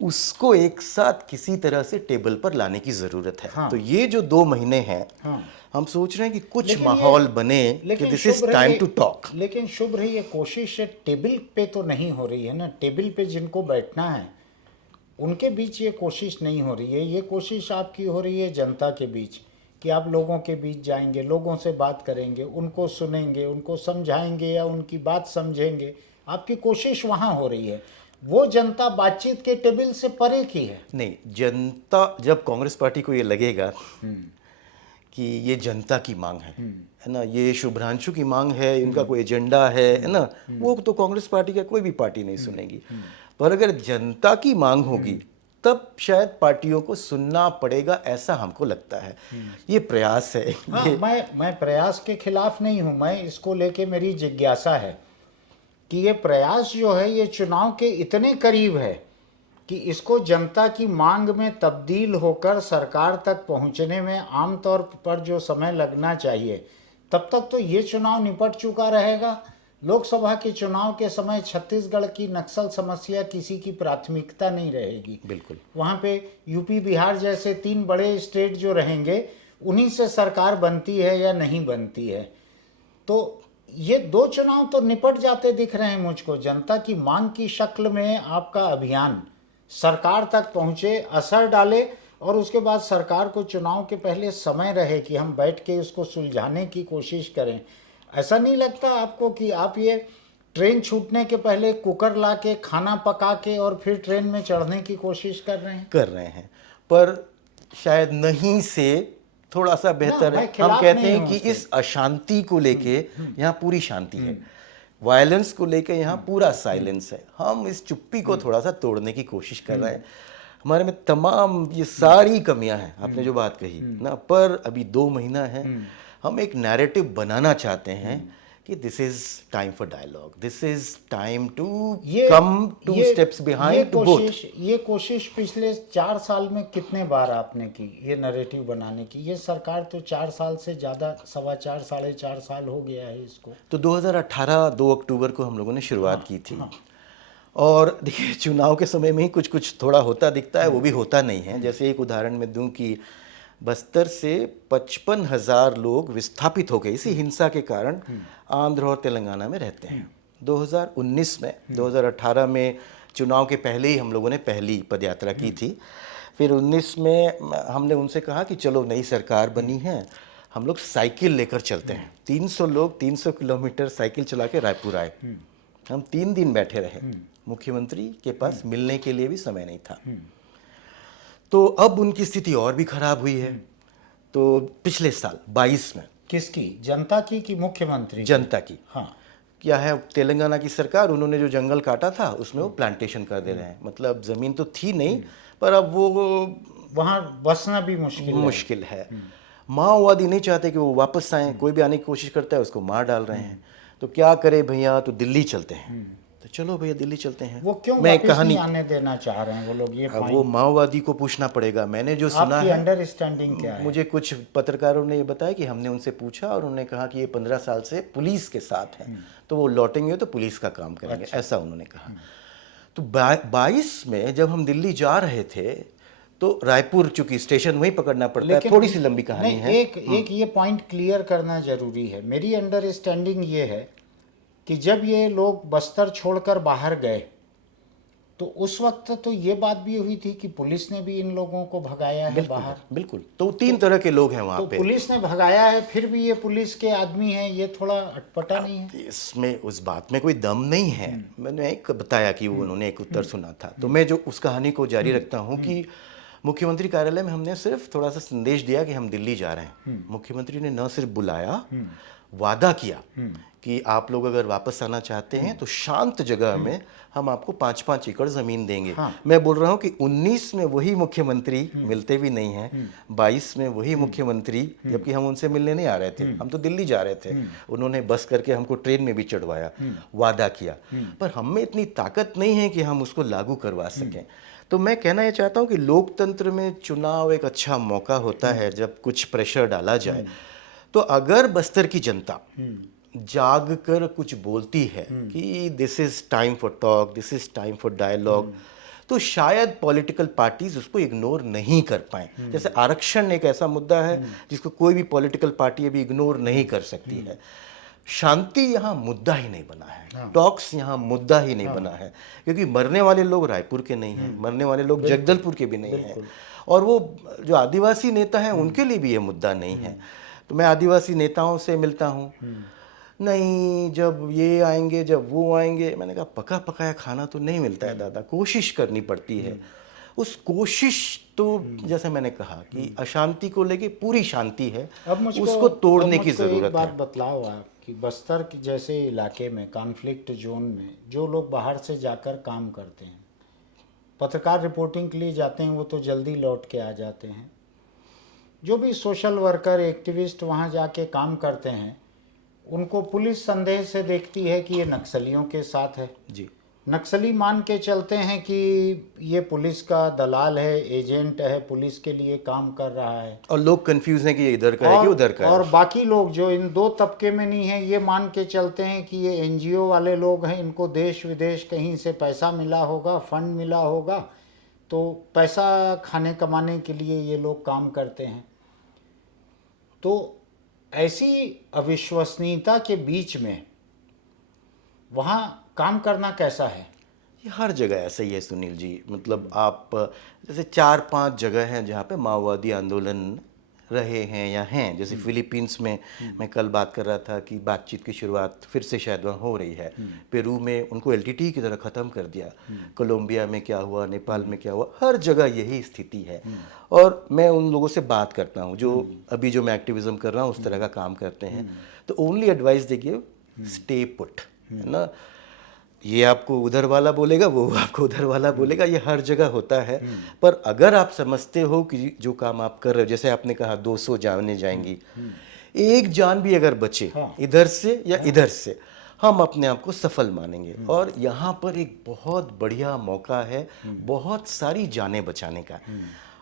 उसको एक साथ किसी तरह से टेबल पर लाने की ज़रूरत है। तो ये जो 2 महीने हैं, हम सोच रहे हैं कि कुछ माहौल बने कि this is time to talk. लेकिन शुभ रही ये कोशिश टेबल पे तो नहीं हो रही है ना। टेबल पे जिनको बैठना है उनके बीच ये कोशिश नहीं हो रही है। ये कोशिश आपकी हो रही है जनता के बीच, कि आप लोगों के बीच जाएंगे, लोगों से बात करेंगे, उनको सुनेंगे, उनको समझाएंगे या उनकी बात समझेंगे। आपकी कोशिश वहाँ हो रही है। वो जनता बातचीत के टेबल से परे की है। नहीं, जनता, जब कांग्रेस पार्टी को ये लगेगा कि ये जनता की मांग है ना, ये शुभ्रांशु की मांग है, इनका कोई एजेंडा है ना, वो तो कांग्रेस पार्टी का कोई भी पार्टी नहीं सुनेगी। पर अगर जनता की मांग होगी तब शायद पार्टियों को सुनना पड़ेगा, ऐसा हमको लगता है। ये प्रयास है। हाँ, मैं प्रयास के खिलाफ नहीं हूँ। मैं इसको लेके मेरी जिज्ञासा है कि ये प्रयास जो है ये चुनाव के इतने करीब है कि इसको जनता की मांग में तब्दील होकर सरकार तक पहुंचने में आमतौर पर जो समय लगना चाहिए, तब तक तो ये चुनाव निपट चुका रहेगा। लोकसभा के चुनाव के समय छत्तीसगढ़ की नक्सल समस्या किसी की प्राथमिकता नहीं रहेगी। बिल्कुल। वहाँ पे यूपी बिहार जैसे 3 बड़े स्टेट जो रहेंगे, उन्हीं से सरकार बनती है या नहीं बनती है। तो ये 2 चुनाव तो निपट जाते दिख रहे हैं मुझको। जनता की मांग की शक्ल में आपका अभियान सरकार तक पहुंचे, असर डाले, और उसके बाद सरकार को चुनाव के पहले समय रहे कि हम बैठ के उसको सुलझाने की कोशिश करें। ऐसा नहीं लगता आपको कि आप ये ट्रेन छूटने के पहले कुकर ला के खाना पका के और फिर ट्रेन में चढ़ने की कोशिश कर रहे हैं? पर शायद नहीं से थोड़ा सा बेहतर मैं है। हम खिलाफ कहते नहीं हैं हूं कि उसके। इस अशांति को लेके यहाँ पूरी शांति है, वायलेंस को लेके यहाँ पूरा साइलेंस है। हम इस चुप्पी को थोड़ा सा तोड़ने की कोशिश कर रहे हैं। हमारे में तमाम ये सारी कमियां हैं, आपने जो बात कही ना, पर अभी 2 महीना है। हम एक नैरेटिव बनाना चाहते हैं कि this is time for dialogue, this is time to come 2 steps behind to both. ये कोशिश पिछले 4 साल में कितने बार आपने की ये नैरेटिव बनाने की? ये सरकार तो 4 साल से ज़्यादा, 4.25 साढ़े 4 साल हो गया है इसको। तो 2018 2 अक्टूबर को हम लोगों ने शुरुआत की थी। और देखिए, चुनाव के समय में ही कुछ कुछ थोड़ा होता दिखता है, वो भी होता नहीं है। जैसे एक उदाहरण मैं दूं कि बस्तर से 55,000 लोग विस्थापित हो गए इसी हिंसा के कारण आंध्र और तेलंगाना में रहते हैं 2019 में। 2018 में चुनाव के पहले ही हम लोगों ने पहली पदयात्रा की थी। फिर 19 में हमने उनसे कहा कि चलो नई सरकार बनी है, हम लोग साइकिल लेकर चलते हैं। 300 लोग 300 किलोमीटर साइकिल चला के रायपुर आए। हम 3 दिन बैठे रहे। मुख्यमंत्री के पास मिलने के लिए भी समय नहीं था। तो अब उनकी स्थिति और भी खराब हुई है। तो पिछले साल 22 में किसकी? जनता की कि मुख्यमंत्री? जनता की। हाँ। क्या है, तेलंगाना की सरकार, उन्होंने जो जंगल काटा था उसमें वो प्लांटेशन कर दे रहे हैं। मतलब जमीन तो थी नहीं, पर अब वो वहाँ बसना भी मुश्किल है। माओवादी नहीं चाहते कि वो वापस आए। कोई भी आने की कोशिश करता है उसको मार डाल रहे हैं। तो क्या करे भैया, तो दिल्ली चलते हैं। तो चलो भैया दिल्ली चलते हैं। वो क्यों मैं वापस नहीं आने देना चाह रहे हैं वो लोग? ये अब वो माओवादी को पूछना पड़ेगा। मैंने जो सुना आपकी है, अंडरस्टैंडिंग क्या है? मुझे कुछ पत्रकारों ने ये बताया कि हमने उनसे पूछा और उन्होंने कहा कि ये 15 साल से पुलिस के साथ है, तो वो लौटेंगे तो पुलिस का काम करेंगे। ऐसा उन्होंने कहा। तो 22 में जब हम दिल्ली जा रहे थे तो रायपुर, चूंकि स्टेशन वहीं पकड़ना पड़ता है, थोड़ी सी लंबी कहानी है। एक ये पॉइंट क्लियर करना जरूरी है। मेरी अंडरस्टैंडिंग ये है कि जब ये लोग बस्तर छोड़कर बाहर गए तो उस वक्त तो ये बात भी हुई थी कि पुलिस ने भी इन लोगों को भगाया है बाहर। बिल्कुल। तो 3 तरह के लोग हैं वहाँ पे। पुलिस ने भगाया है, फिर भी ये पुलिस के आदमी हैं, ये थोड़ा अटपटा नहीं है? इसमें उस बात में कोई दम नहीं है। मैंने एक बताया कि वो उन्होंने एक उत्तर सुना था। तो मैं जो उस कहानी को जारी रखता हूँ कि मुख्यमंत्री कार्यालय में हमने सिर्फ थोड़ा सा संदेश दिया कि हम दिल्ली जा रहे हैं। मुख्यमंत्री ने न सिर्फ बुलाया, वादा किया कि आप लोग अगर वापस आना चाहते हैं तो शांत जगह में हम आपको 5-5 एकड़ जमीन देंगे। मैं बोल रहा हूँ कि 19 में वही मुख्यमंत्री मिलते भी नहीं हैं, 22 में वही मुख्यमंत्री, जबकि हम उनसे मिलने नहीं आ रहे थे, हम तो दिल्ली जा रहे थे। उन्होंने बस करके हमको ट्रेन में भी चढ़वाया, वादा किया, पर हम में इतनी ताकत नहीं है कि हम उसको लागू करवा सकें। तो मैं कहना ये चाहता हूँ कि लोकतंत्र में चुनाव एक अच्छा मौका होता है जब कुछ प्रेशर डाला जाए। तो अगर बस्तर की जनता जाग कर कुछ बोलती है कि this is time for talk, this is time for dialogue, तो शायद पॉलिटिकल पार्टीज उसको इग्नोर नहीं कर पाए। जैसे आरक्षण एक ऐसा मुद्दा है जिसको कोई भी पॉलिटिकल पार्टी अभी इग्नोर नहीं कर सकती है। शांति यहाँ मुद्दा ही नहीं बना है, टॉक्स यहाँ मुद्दा ही नहीं बना है, क्योंकि मरने वाले लोग रायपुर के नहीं हैं, मरने वाले लोग जगदलपुर के भी नहीं हैं, और वो जो आदिवासी नेता हैं उनके लिए भी ये मुद्दा नहीं है। तो मैं आदिवासी नेताओं से मिलता हूँ, नहीं जब ये आएंगे जब वो आएंगे। मैंने कहा पका पकाया खाना तो नहीं मिलता है दादा, कोशिश करनी पड़ती है। उस कोशिश तो जैसे मैंने कहा कि अशांति को लेके पूरी शांति है, उसको तोड़ने की जरूरत है। एक बात बतलाओ आप कि बस्तर की जैसे इलाके में, कॉन्फ्लिक्ट जोन में जो लोग बाहर से जाकर काम करते हैं, पत्रकार रिपोर्टिंग के लिए जाते हैं, वो तो जल्दी लौट के आ जाते हैं। जो भी सोशल वर्कर, एक्टिविस्ट वहाँ जाके काम करते हैं, उनको पुलिस संदेह से देखती है कि ये नक्सलियों के साथ है जी। नक्सली मान के चलते हैं कि ये पुलिस का दलाल है, एजेंट है, पुलिस के लिए काम कर रहा है, और लोग कंफ्यूज हैं कि ये इधर का है कि उधर का है। और बाकी लोग जो इन दो तबके में नहीं है, ये मान के चलते हैं कि ये एनजीओ वाले लोग हैं, इनको देश विदेश कहीं से पैसा मिला होगा, फंड मिला होगा, तो पैसा खाने कमाने के लिए ये लोग काम करते हैं। तो ऐसी अविश्वसनीयता के बीच में वहाँ काम करना कैसा है? ये हर जगह ऐसा ही है सुनील जी। मतलब आप जैसे 4-5 जगह हैं जहाँ पे माओवादी आंदोलन रहे हैं या हैं, जैसे फिलीपींस में मैं कल बात कर रहा था कि बातचीत की शुरुआत फिर से शायद वहाँ हो रही है। पेरू में उनको एलटीटी की तरह ख़त्म कर दिया। कोलंबिया में क्या हुआ, नेपाल में क्या हुआ, हर जगह यही स्थिति है। और मैं उन लोगों से बात करता हूँ जो अभी जो मैं एक्टिविज्म कर रहा हूँ उस तरह का काम करते हैं, तो only advice they give, stay put, है ना। ये आपको उधर वाला बोलेगा, वो आपको उधर वाला बोलेगा, ये हर जगह होता है। पर अगर आप समझते हो कि जो काम आप कर रहे हो, जैसे आपने कहा 200 जाने जाएंगी, एक जान भी अगर बचे इधर से या इधर से, हम अपने आप को सफल मानेंगे। और यहाँ पर एक बहुत बढ़िया मौका है बहुत सारी जानें बचाने का।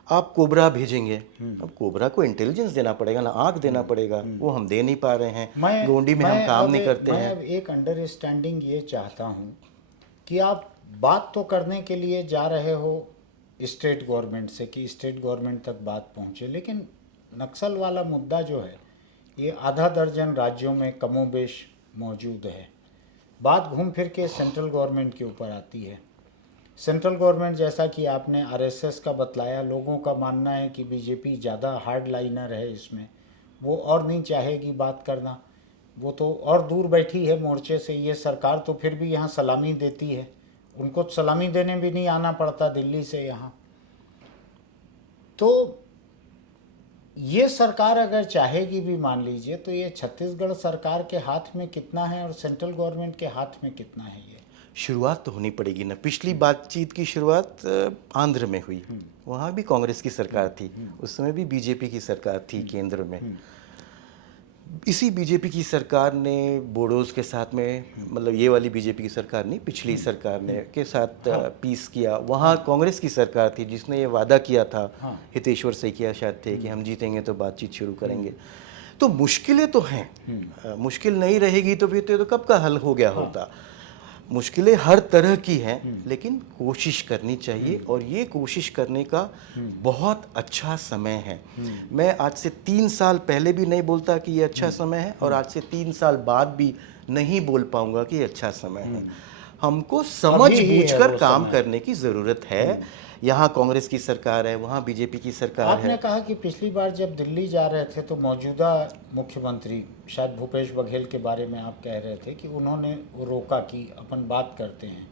आप कोबरा भेजेंगे, अब कोबरा को इंटेलिजेंस देना पड़ेगा ना, आंख देना पड़ेगा, वो हम दे नहीं पा रहे हैं। गोंडी में हम काम नहीं करते हैं। मैं अब एक अंडरस्टैंडिंग ये चाहता हूँ कि आप बात तो करने के लिए जा रहे हो स्टेट गवर्नमेंट से कि स्टेट गवर्नमेंट तक बात पहुँचे, लेकिन नक्सल वाला मुद्दा जो है ये आधा दर्जन राज्यों में कमोबेश मौजूद है। बात घूम फिर के सेंट्रल गवर्नमेंट के ऊपर आती है। सेंट्रल गवर्नमेंट, जैसा कि आपने आरएसएस का बतलाया, लोगों का मानना है कि बीजेपी ज़्यादा हार्ड लाइनर है इसमें, वो और नहीं चाहेगी बात करना, वो तो और दूर बैठी है मोर्चे से। ये सरकार तो फिर भी यहाँ सलामी देती है, उनको सलामी देने भी नहीं आना पड़ता दिल्ली से यहाँ। तो ये सरकार अगर चाहेगी भी, मान लीजिए, तो ये छत्तीसगढ़ सरकार के हाथ में कितना है और सेंट्रल गवर्नमेंट के हाथ में कितना है? ये शुरुआत तो होनी पड़ेगी ना। पिछली बातचीत की शुरुआत आंध्र में हुई, वहाँ भी कांग्रेस की सरकार थी, उस समय भी बीजेपी की सरकार थी केंद्र में। इसी बीजेपी की सरकार ने बोडोज के साथ में, मतलब ये वाली बीजेपी की सरकार नहीं, पिछली सरकार ने के साथ पीस किया। वहाँ कांग्रेस की सरकार थी जिसने ये वादा किया था, हितेश्वर सैकिया शायद थे, कि हम जीतेंगे तो बातचीत शुरू करेंगे। तो मुश्किलें तो हैं, मुश्किल नहीं रहेगी तो फिर तो कब का हल हो गया होता। मुश्किलें हर तरह की हैं, लेकिन कोशिश करनी चाहिए, और ये कोशिश करने का बहुत अच्छा समय है। मैं आज से 3 साल पहले भी नहीं बोलता कि ये अच्छा समय है, और आज से 3 साल बाद भी नहीं बोल पाऊंगा कि ये अच्छा समय है। हमको समझ बूझकर काम करने की ज़रूरत है। यहाँ कांग्रेस की सरकार है, वहाँ बीजेपी की सरकार है। आपने कहा कि पिछली बार जब दिल्ली जा रहे थे तो मौजूदा मुख्यमंत्री, शायद भूपेश बघेल के बारे में आप कह रहे थे कि उन्होंने रोका कि अपन बात करते हैं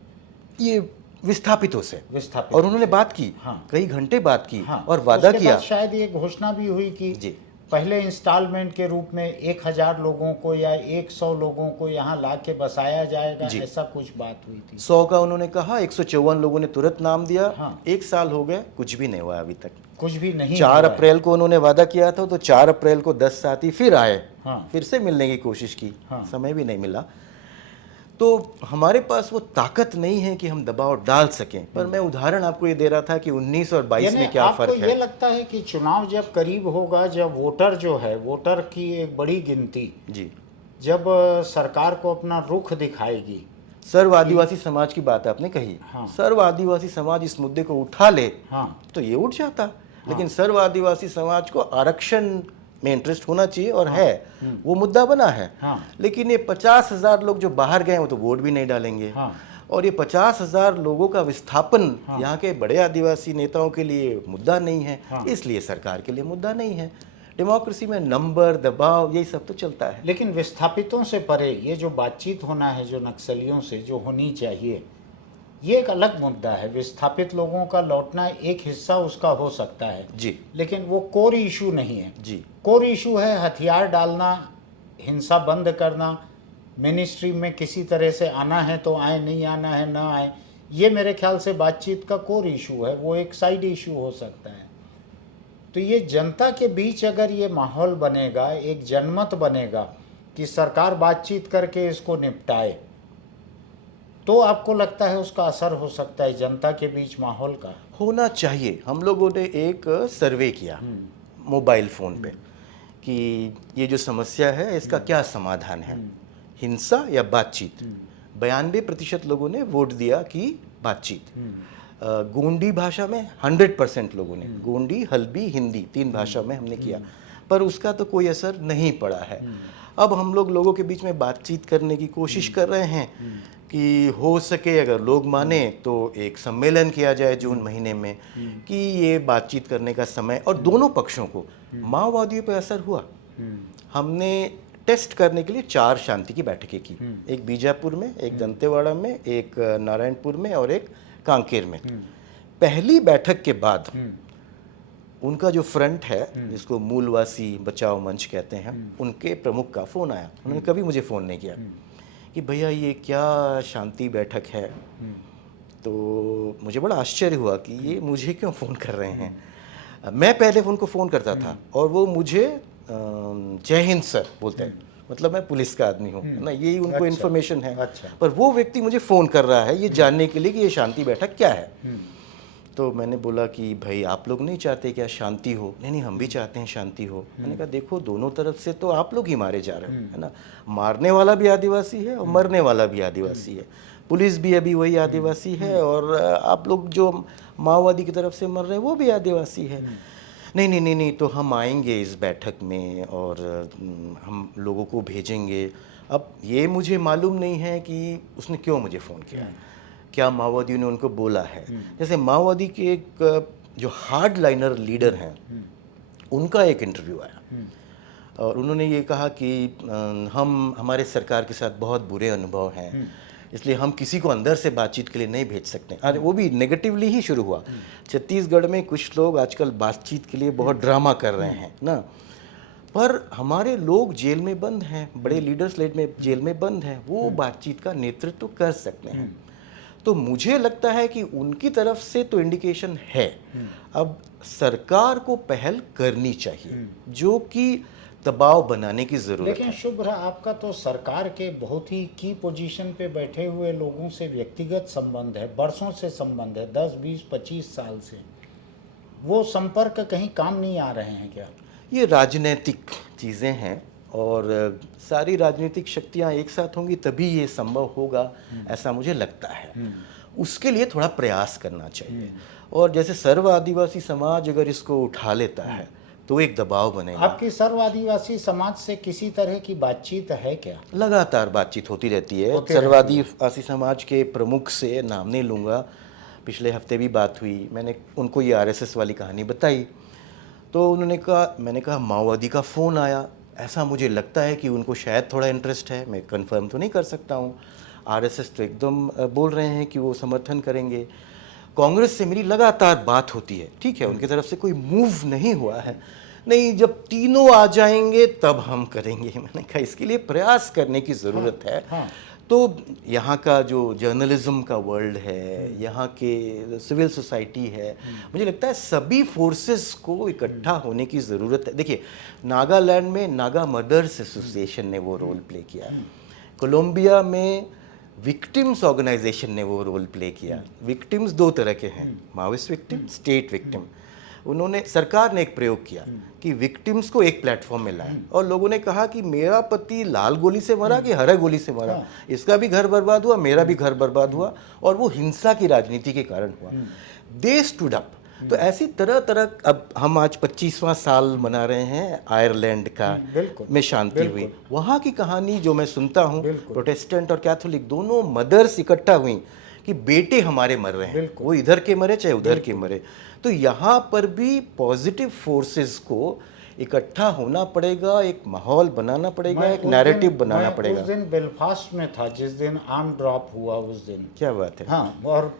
ये विस्थापितों से, विस्थापित, और उन्होंने बात की, कई घंटे बात की, और वादा उसके किया। बाद शायद ये घोषणा भी हुई कि जी, पहले इंस्टॉलमेंट के रूप में 1000 लोगों को या 100 लोगों को यहाँ ला के बसाया जाएगा, ऐसा कुछ बात हुई थी। 100 का उन्होंने कहा, 154 लोगों ने तुरंत नाम दिया। 1 साल हो गए, कुछ भी नहीं हुआ अभी तक, कुछ भी नहीं। 4 अप्रैल को उन्होंने वादा किया था, तो 4 अप्रैल को 10 साथी फिर आए, फिर से मिलने की कोशिश की, समय भी नहीं मिला। तो हमारे पास वो ताकत नहीं है कि हम दबाव डाल सकें। पर मैं उदाहरण आपको ये दे रहा था कि 19 और 22 में क्या फर्क है। ये लगता है कि चुनाव जब करीब होगा, जब वोटर जो है, वोटर की एक बड़ी गिनती जी, जब सरकार को अपना रुख दिखाएगी। सर्व आदिवासी समाज की बात आपने कही, सर्व आदिवासी समाज इस मुद्दे को उठा ले तो ये उठ जाता। लेकिन सर्व आदिवासी समाज को आरक्षण में इंटरेस्ट होना चाहिए, और है, वो मुद्दा बना है। लेकिन ये 50,000 लोग जो बाहर गए वो तो वोट भी नहीं डालेंगे। और ये 50,000 लोगों का विस्थापन यहाँ के बड़े आदिवासी नेताओं के लिए मुद्दा नहीं है, इसलिए सरकार के लिए मुद्दा नहीं है। डेमोक्रेसी में नंबर, दबाव, यही सब तो चलता है। लेकिन विस्थापितों से परे ये जो बातचीत होना है, जो नक्सलियों से जो होनी चाहिए, ये एक अलग मुद्दा है। विस्थापित लोगों का लौटना एक हिस्सा उसका हो सकता है जी, लेकिन वो कोर इशू नहीं है जी। कोर इशू है हथियार डालना, हिंसा बंद करना, मिनिस्ट्री में किसी तरह से आना है तो आए, नहीं आना है ना आए। ये मेरे ख्याल से बातचीत का कोर इशू है, वो एक साइड इशू हो सकता है। तो ये जनता के बीच अगर ये माहौल बनेगा, एक जनमत बनेगा कि सरकार बातचीत करके इसको निपटाए, तो आपको लगता है उसका असर हो सकता है जनता के बीच माहौल का? होना चाहिए। हम लोगों ने एक सर्वे किया मोबाइल फ़ोन पे कि ये जो समस्या है इसका क्या समाधान है, हिंसा या बातचीत। 92% लोगों ने वोट दिया कि बातचीत। गोंडी भाषा में 100% लोगों ने, गोंडी, हल्बी, हिंदी, 3 भाषा में हमने किया, पर उसका तो कोई असर नहीं पड़ा है। अब हम लोग लोगों के बीच में बातचीत करने की कोशिश कर रहे हैं कि हो सके अगर लोग माने तो एक सम्मेलन किया जाए जून महीने में, कि ये बातचीत करने का समय, और दोनों पक्षों को, माओवादियों पर असर हुआ। हमने टेस्ट करने के लिए 4 शांति की बैठकें की, एक बीजापुर में, एक दंतेवाड़ा में, एक नारायणपुर में और एक कांकेर में। पहली बैठक के बाद उनका जो फ्रंट है, जिसको मूलवासी बचाओ मंच कहते हैं, उनके प्रमुख का फ़ोन आया। उन्होंने कभी मुझे फ़ोन नहीं किया कि भैया ये क्या शांति बैठक है। तो मुझे बड़ा आश्चर्य हुआ कि ये मुझे क्यों फ़ोन कर रहे हैं। मैं पहले उनको फ़ोन करता था और वो मुझे जय हिंद सर बोलते हैं, मतलब मैं पुलिस का आदमी हूँ ना, यही उनको अच्छा, इन्फॉर्मेशन है। अच्छा। पर वो व्यक्ति मुझे फ़ोन कर रहा है ये जानने के लिए कि ये शांति बैठक क्या है। तो मैंने बोला कि भाई आप लोग नहीं चाहते क्या शांति हो? नहीं, हम भी चाहते हैं शांति हो। मैंने कहा देखो दोनों तरफ से तो आप लोग ही मारे जा रहे हो, है ना, मारने वाला भी आदिवासी है और मरने वाला भी आदिवासी है, पुलिस भी अभी वही आदिवासी है, और आप लोग जो माओवादी की तरफ से मर रहे हैं वो भी आदिवासी है। नहीं नहीं नहीं नहीं, तो हम आएंगे इस बैठक में और हम लोगों को भेजेंगे। अब ये मुझे मालूम नहीं है कि उसने क्यों मुझे फ़ोन किया, क्या माओवादियों ने उनको बोला है। जैसे माओवादी के एक जो हार्ड लाइनर लीडर हैं, उनका एक इंटरव्यू आया और उन्होंने ये कहा कि हम हमारे सरकार के साथ बहुत बुरे अनुभव हैं, इसलिए हम किसी को अंदर से बातचीत के लिए नहीं भेज सकते। अरे वो भी नेगेटिवली ही शुरू हुआ। छत्तीसगढ़ में कुछ लोग आजकल बातचीत के लिए बहुत ड्रामा कर रहे हैं ना, पर हमारे लोग जेल में बंद हैं, बड़े लीडर्स जेल में बंद हैं, वो बातचीत का नेतृत्व कर सकते हैं। तो मुझे लगता है कि उनकी तरफ से तो इंडिकेशन है। अब सरकार को पहल करनी चाहिए, जो कि दबाव बनाने की ज़रूरत लेकिन है। शुभ्र, आपका तो सरकार के बहुत ही की पोजीशन पे बैठे हुए लोगों से व्यक्तिगत संबंध है, बरसों से संबंध है, 10, 20, 25 साल से। वो संपर्क कहीं काम नहीं आ रहे हैं क्या? ये राजनीतिक चीज़ें हैं और सारी राजनीतिक शक्तियाँ एक साथ होंगी तभी ये संभव होगा, ऐसा मुझे लगता है। उसके लिए थोड़ा प्रयास करना चाहिए, और जैसे सर्व आदिवासी समाज अगर इसको उठा लेता है तो एक दबाव बनेगा। आपकी सर्व आदिवासी समाज से किसी तरह की बातचीत है क्या? लगातार बातचीत होती रहती है। होती सर्व रहती है। आदिवासी समाज के प्रमुख से, नाम नहीं लूँगा, पिछले हफ्ते भी बात हुई, मैंने उनको ये आरएसएस वाली कहानी बताई। तो उन्होंने कहा, मैंने कहा माओवादी का फ़ोन आया, ऐसा मुझे लगता है कि उनको शायद थोड़ा इंटरेस्ट है, मैं कंफर्म तो नहीं कर सकता हूँ। आरएसएस तो एकदम बोल रहे हैं कि वो समर्थन करेंगे। कांग्रेस से मेरी लगातार बात होती है, ठीक है, उनकी तरफ से कोई मूव नहीं हुआ है। नहीं, जब तीनों आ जाएंगे तब हम करेंगे। मैंने कहा इसके लिए प्रयास करने की ज़रूरत है। हाँ। तो यहाँ का जो जर्नलिज्म का वर्ल्ड है, यहाँ के सिविल सोसाइटी है, मुझे लगता है सभी फोर्सेस को इकट्ठा होने की ज़रूरत है। देखिए, नागालैंड में नागा मदर्स एसोसिएशन ने वो रोल प्ले किया, कोलंबिया में विक्टिम्स ऑर्गेनाइजेशन ने वो रोल प्ले किया। विक्टिम्स 2 तरह के हैं, माओइस्ट विक्टिम, स्टेट विक्टिम। उन्होंने, सरकार ने एक प्रयोग किया कि विक्टिम्स को एक प्लेटफॉर्म में लाया और लोगों ने कहा कि मेरा पति लाल गोली से मरा कि हरा गोली से मरा, इसका भी घर बर्बाद हुआ, मेरा भी घर बर्बाद हुआ, और वो हिंसा की राजनीति के कारण हुआ। They stood up. तो ऐसी तरह तरह, अब हम आज 25वां साल मना रहे हैं आयरलैंड का, बिल्कुल, में शांति हुई। वहाँ की कहानी जो मैं सुनता हूँ, बिल्कुल। प्रोटेस्टेंट और कैथोलिक दोनों मदर्स इकट्ठा हुई कि बेटे हमारे मर रहे हैं, बिल्कुल। वो इधर के मरे चाहे उधर के मरे। तो यहाँ पर भी पॉजिटिव फोर्सेस को इकट्ठा होना पड़ेगा, एक माहौल बनाना पड़ेगा, एक नैरेटिव बनाना पड़ेगा। उस दिन बेलफास्ट में था जिस दिन आर्म ड्रॉप हुआ उस दिन। क्या बात है। हाँ, और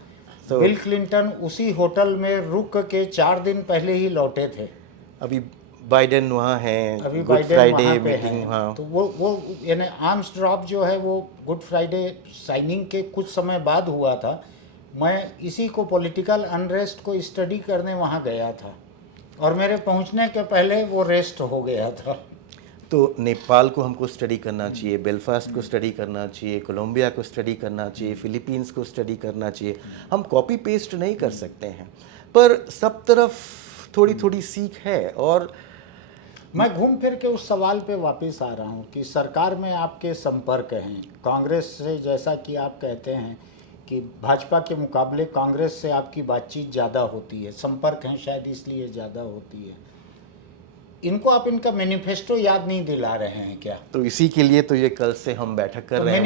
बिल क्लिंटन उसी होटल में रुक के 4 दिन पहले ही लौटे थे। अभी बाइडेन वहाँ हैं, अभी गुड बाइडेन फ्राइडे वहाँ पे मीटिंग हैं। वहाँ। तो वो यानी आर्म्स ड्रॉप जो है वो गुड फ्राइडे साइनिंग के कुछ समय बाद हुआ था। मैं इसी को पॉलिटिकल अनरेस्ट को स्टडी करने वहाँ गया था और मेरे पहुँचने के पहले वो रेस्ट हो गया था। तो नेपाल को हमको स्टडी करना चाहिए, बेलफास्ट को स्टडी करना चाहिए, कोलंबिया को स्टडी करना चाहिए, फिलीपींस को स्टडी करना चाहिए। हम कॉपी पेस्ट नहीं कर सकते हैं, पर सब तरफ थोड़ी थोड़ी सीख है। और मैं घूम फिर के उस सवाल पे वापस आ रहा हूँ कि सरकार में आपके संपर्क हैं कांग्रेस से, जैसा कि आप कहते हैं कि भाजपा के मुकाबले कांग्रेस से आपकी बातचीत ज़्यादा होती है, संपर्क हैं शायद इसलिए ज़्यादा होती है। इनको आप इनका मैनिफेस्टो याद नहीं दिला रहे हैं क्या? तो इसी के लिए तो ये कल से हम बैठक कर तो रहे हैं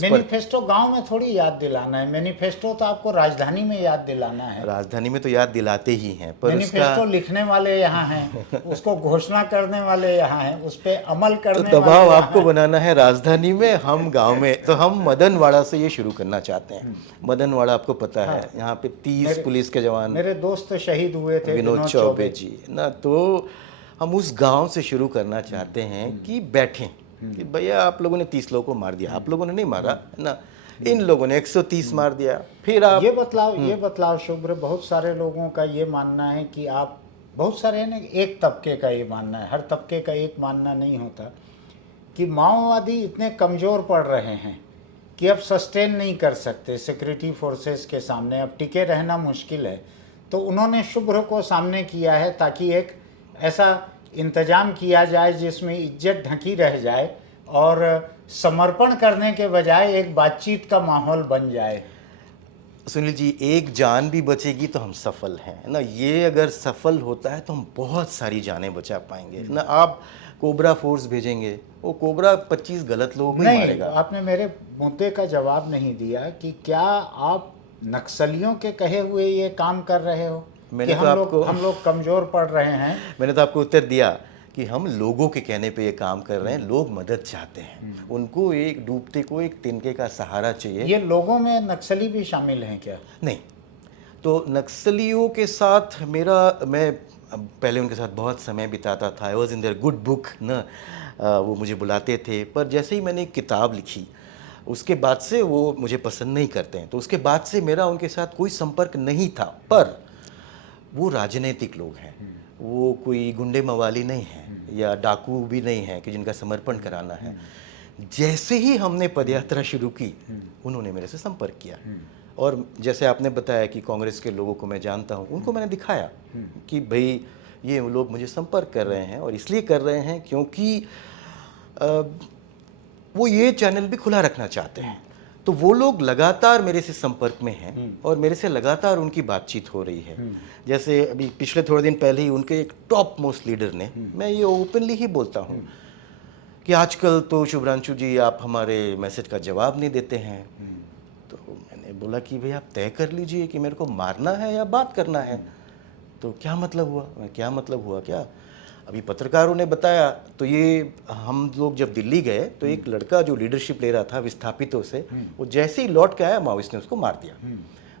मैनिफेस्टो गांव में थोड़ी याद दिलाना है, मैनिफेस्टो तो आपको राजधानी में याद दिलाना है। राजधानी में तो याद दिलाते ही हैं, पर मैनिफेस्टो लिखने वाले यहाँ हैं, उसको घोषणा करने वाले यहाँ हैं, उस पे अमल तो करने दबाव वाले आपको बनाना है राजधानी में, हम गांव में। तो हम मदनवाड़ा से ये शुरू करना चाहते हैं। मदनवाड़ा आपको पता है, यहाँ पे 30 पुलिस के जवान, मेरे दोस्त शहीद हुए थे, विनोद चौबे जी ना, तो हम उस गांव से शुरू करना चाहते हैं कि बैठें कि भैया आप लोगों ने 30 लोगों को मार दिया, आप लोगों ने नहीं मारा ना, इन लोगों ने 130 मार दिया, फिर आप ये बतलाओ शुभ्र, बहुत सारे लोगों का ये मानना है कि आप, बहुत सारे हैं ना, एक तबके का ये मानना है, हर तबके का एक मानना नहीं होता, कि माओवादी इतने कमज़ोर पड़ रहे हैं कि अब सस्टेन नहीं कर सकते सिक्योरिटी फोर्सेस के सामने, अब टिके रहना मुश्किल है। तो उन्होंने शुभ्र को सामने किया है ताकि एक ऐसा इंतजाम किया जाए जिसमें इज्जत ढकी रह जाए और समर्पण करने के बजाय एक बातचीत का माहौल बन जाए। सुनील जी, एक जान भी बचेगी तो हम सफल हैं ना। ये अगर सफल होता है तो हम बहुत सारी जानें बचा पाएंगे ना। आप कोबरा फोर्स भेजेंगे, वो कोबरा 25 गलत लोगों को ही नहीं, मारेगा। आपने मेरे मुद्दे का जवाब नहीं दिया कि क्या आप नक्सलियों के कहे हुए ये काम कर रहे हो मैंने कि तो हम लोग कमज़ोर पड़ रहे हैं? मैंने तो आपको उत्तर दिया कि हम लोगों के कहने पे ये काम कर रहे हैं। लोग मदद चाहते हैं, उनको एक डूबते को एक तिनके का सहारा चाहिए। ये लोगों में नक्सली भी शामिल हैं क्या? नहीं, तो नक्सलियों के साथ मैं पहले उनके साथ बहुत समय बिताता था। I was in their good book ना, वो मुझे बुलाते थे, पर जैसे ही मैंने एक किताब लिखी उसके बाद से वो मुझे पसंद नहीं करते हैं, तो उसके बाद से मेरा उनके साथ कोई संपर्क नहीं था। पर वो राजनीतिक लोग हैं, वो कोई गुंडे मवाली नहीं हैं या डाकू भी नहीं हैं कि जिनका समर्पण कराना है। जैसे ही हमने पदयात्रा शुरू की, उन्होंने मेरे से संपर्क किया, और जैसे आपने बताया कि कांग्रेस के लोगों को मैं जानता हूँ, उनको मैंने दिखाया कि भाई ये लोग मुझे संपर्क कर रहे हैं, और इसलिए कर रहे हैं क्योंकि वो ये चैनल भी खुला रखना चाहते हैं। तो वो लोग लगातार मेरे से संपर्क में हैं और मेरे से लगातार उनकी बातचीत हो रही है। जैसे अभी पिछले थोड़े दिन पहले ही उनके एक टॉप मोस्ट लीडर ने, मैं ये ओपनली ही बोलता हूँ कि आजकल तो शुभ्रांशु जी आप हमारे मैसेज का जवाब नहीं देते हैं। तो मैंने बोला कि भाई आप तय कर लीजिए कि मेरे को मारना है या बात करना है। तो क्या मतलब हुआ क्या? अभी पत्रकारों ने बताया, तो ये हम लोग जब दिल्ली गए तो एक लड़का जो लीडरशिप ले रहा था विस्थापितों से, वो जैसे ही लौट के आया माओवादियों ने उसको मार दिया।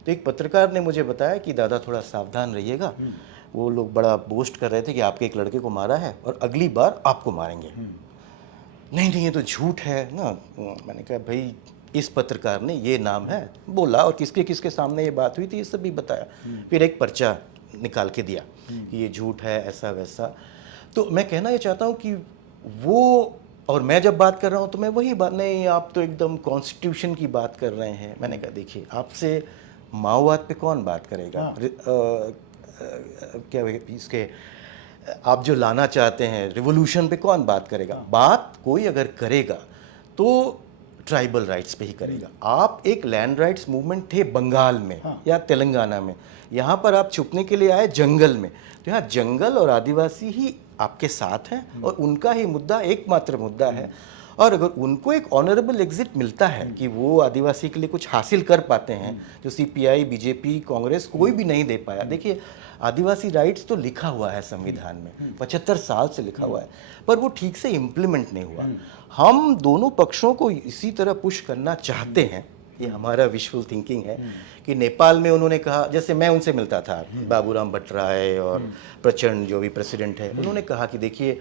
तो एक पत्रकार ने मुझे बताया कि दादा थोड़ा सावधान रहिएगा, वो लोग बड़ा बोस्ट कर रहे थे कि आपके एक लड़के को मारा है और अगली बार आपको मारेंगे। नहीं ये तो झूठ है ना। मैंने कहा भाई इस पत्रकार ने ये नाम है बोला और किसके किसके सामने ये बात हुई थी, ये सब भी बताया। फिर एक पर्चा निकाल के दिया कि ये झूठ है, ऐसा वैसा। तो मैं कहना ये चाहता हूँ कि वो, और मैं जब बात कर रहा हूँ तो मैं वही बात, नहीं आप तो एकदम कॉन्स्टिट्यूशन की बात कर रहे हैं। मैंने कहा देखिए, आपसे माओवाद पे कौन बात करेगा? क्या इसके आप जो लाना चाहते हैं रिवोल्यूशन पे कौन बात करेगा? बात कोई अगर करेगा तो ट्राइबल राइट्स पे ही करेगा। आप एक लैंड राइट्स मूवमेंट थे बंगाल में या तेलंगाना में, यहाँ पर आप छुपने के लिए आए जंगल में। तो यहाँ जंगल और आदिवासी ही आपके साथ हैं और उनका ही मुद्दा एकमात्र मुद्दा है। और अगर उनको एक ऑनरेबल एग्जिट मिलता है कि वो आदिवासी के लिए कुछ हासिल कर पाते हैं, जो सीपीआई, बीजेपी, कांग्रेस कोई भी नहीं दे पाया। देखिए, आदिवासी राइट्स तो लिखा हुआ है संविधान में, 75 साल से लिखा हुआ है, पर वो ठीक से इम्प्लीमेंट नहीं हुआ। हम दोनों पक्षों को इसी तरह पुश करना चाहते हैं। ये हमारा विशुअल थिंकिंग है कि नेपाल में उन्होंने कहा, जैसे मैं उनसे मिलता था, बाबूराम भट्टराय और प्रचंड जो भी प्रेसिडेंट है, उन्होंने कहा कि देखिए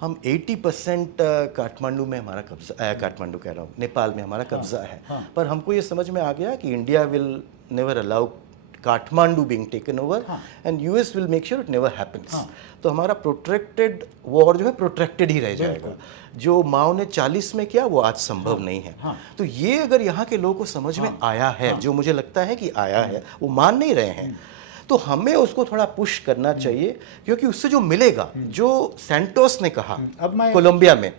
हम 80% काठमांडू में हमारा कब्जा, काठमांडू कह रहा हूँ, नेपाल में हमारा कब्जा है। पर हमको ये समझ में आ गया कि India will never allow Kathmandu being taken over and US will make sure it never happens. तो हमारा प्रोटेक्टेड वॉर जो है प्रोटेक्टेड ही रह जाएगा। जो माओ ने 40 में किया वो आज संभव नहीं है। तो ये अगर यहाँ के लोगों को समझ में आया है, जो मुझे लगता है कि आया है, वो मान नहीं रहे हैं, तो हमें उसको थोड़ा पुश करना चाहिए। क्योंकि उससे जो मिलेगा, जो सैंटोस ने कहा कोलंबिया में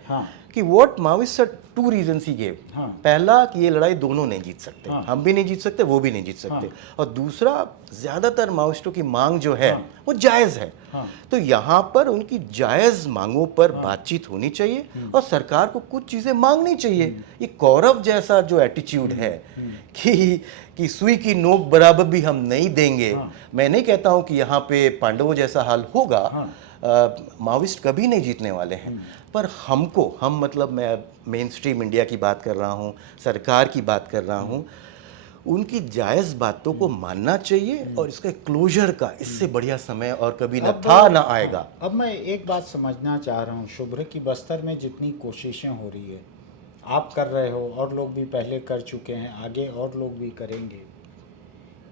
कि what Maoist are two reasons he gave. हाँ। पहला कि ये लड़ाई दोनों नहीं जीत सकते, हाँ। हम भी नहीं जीत सकते, वो भी नहीं जीत सकते। और दूसरा, ज्यादातर माओइस्टों की मांग जो है वो जायज है। हाँ। तो यहाँ पर उनकी जायज मांगों पर बातचीत होनी चाहिए और सरकार को कुछ चीजें मांगनी चाहिए। ये कौरव जैसा जो एटीट्यूड है कि सुई की नोक बराबर भी हम नहीं देंगे। मैं नहीं कहता हूं कि यहाँ पे पांडवों जैसा हाल होगा। माओइस्ट कभी नहीं जीतने वाले हैं, पर हम मतलब मैं मेन स्ट्रीम इंडिया की बात कर रहा हूँ, सरकार की बात कर रहा हूँ, उनकी जायज़ बातों को मानना चाहिए और इसका क्लोजर का इससे बढ़िया समय और कभी न था न आएगा। अब मैं एक बात समझना चाह रहा हूँ शुभ्र, की बस्तर में जितनी कोशिशें हो रही है, आप कर रहे हो और लोग भी पहले कर चुके हैं, आगे और लोग भी करेंगे,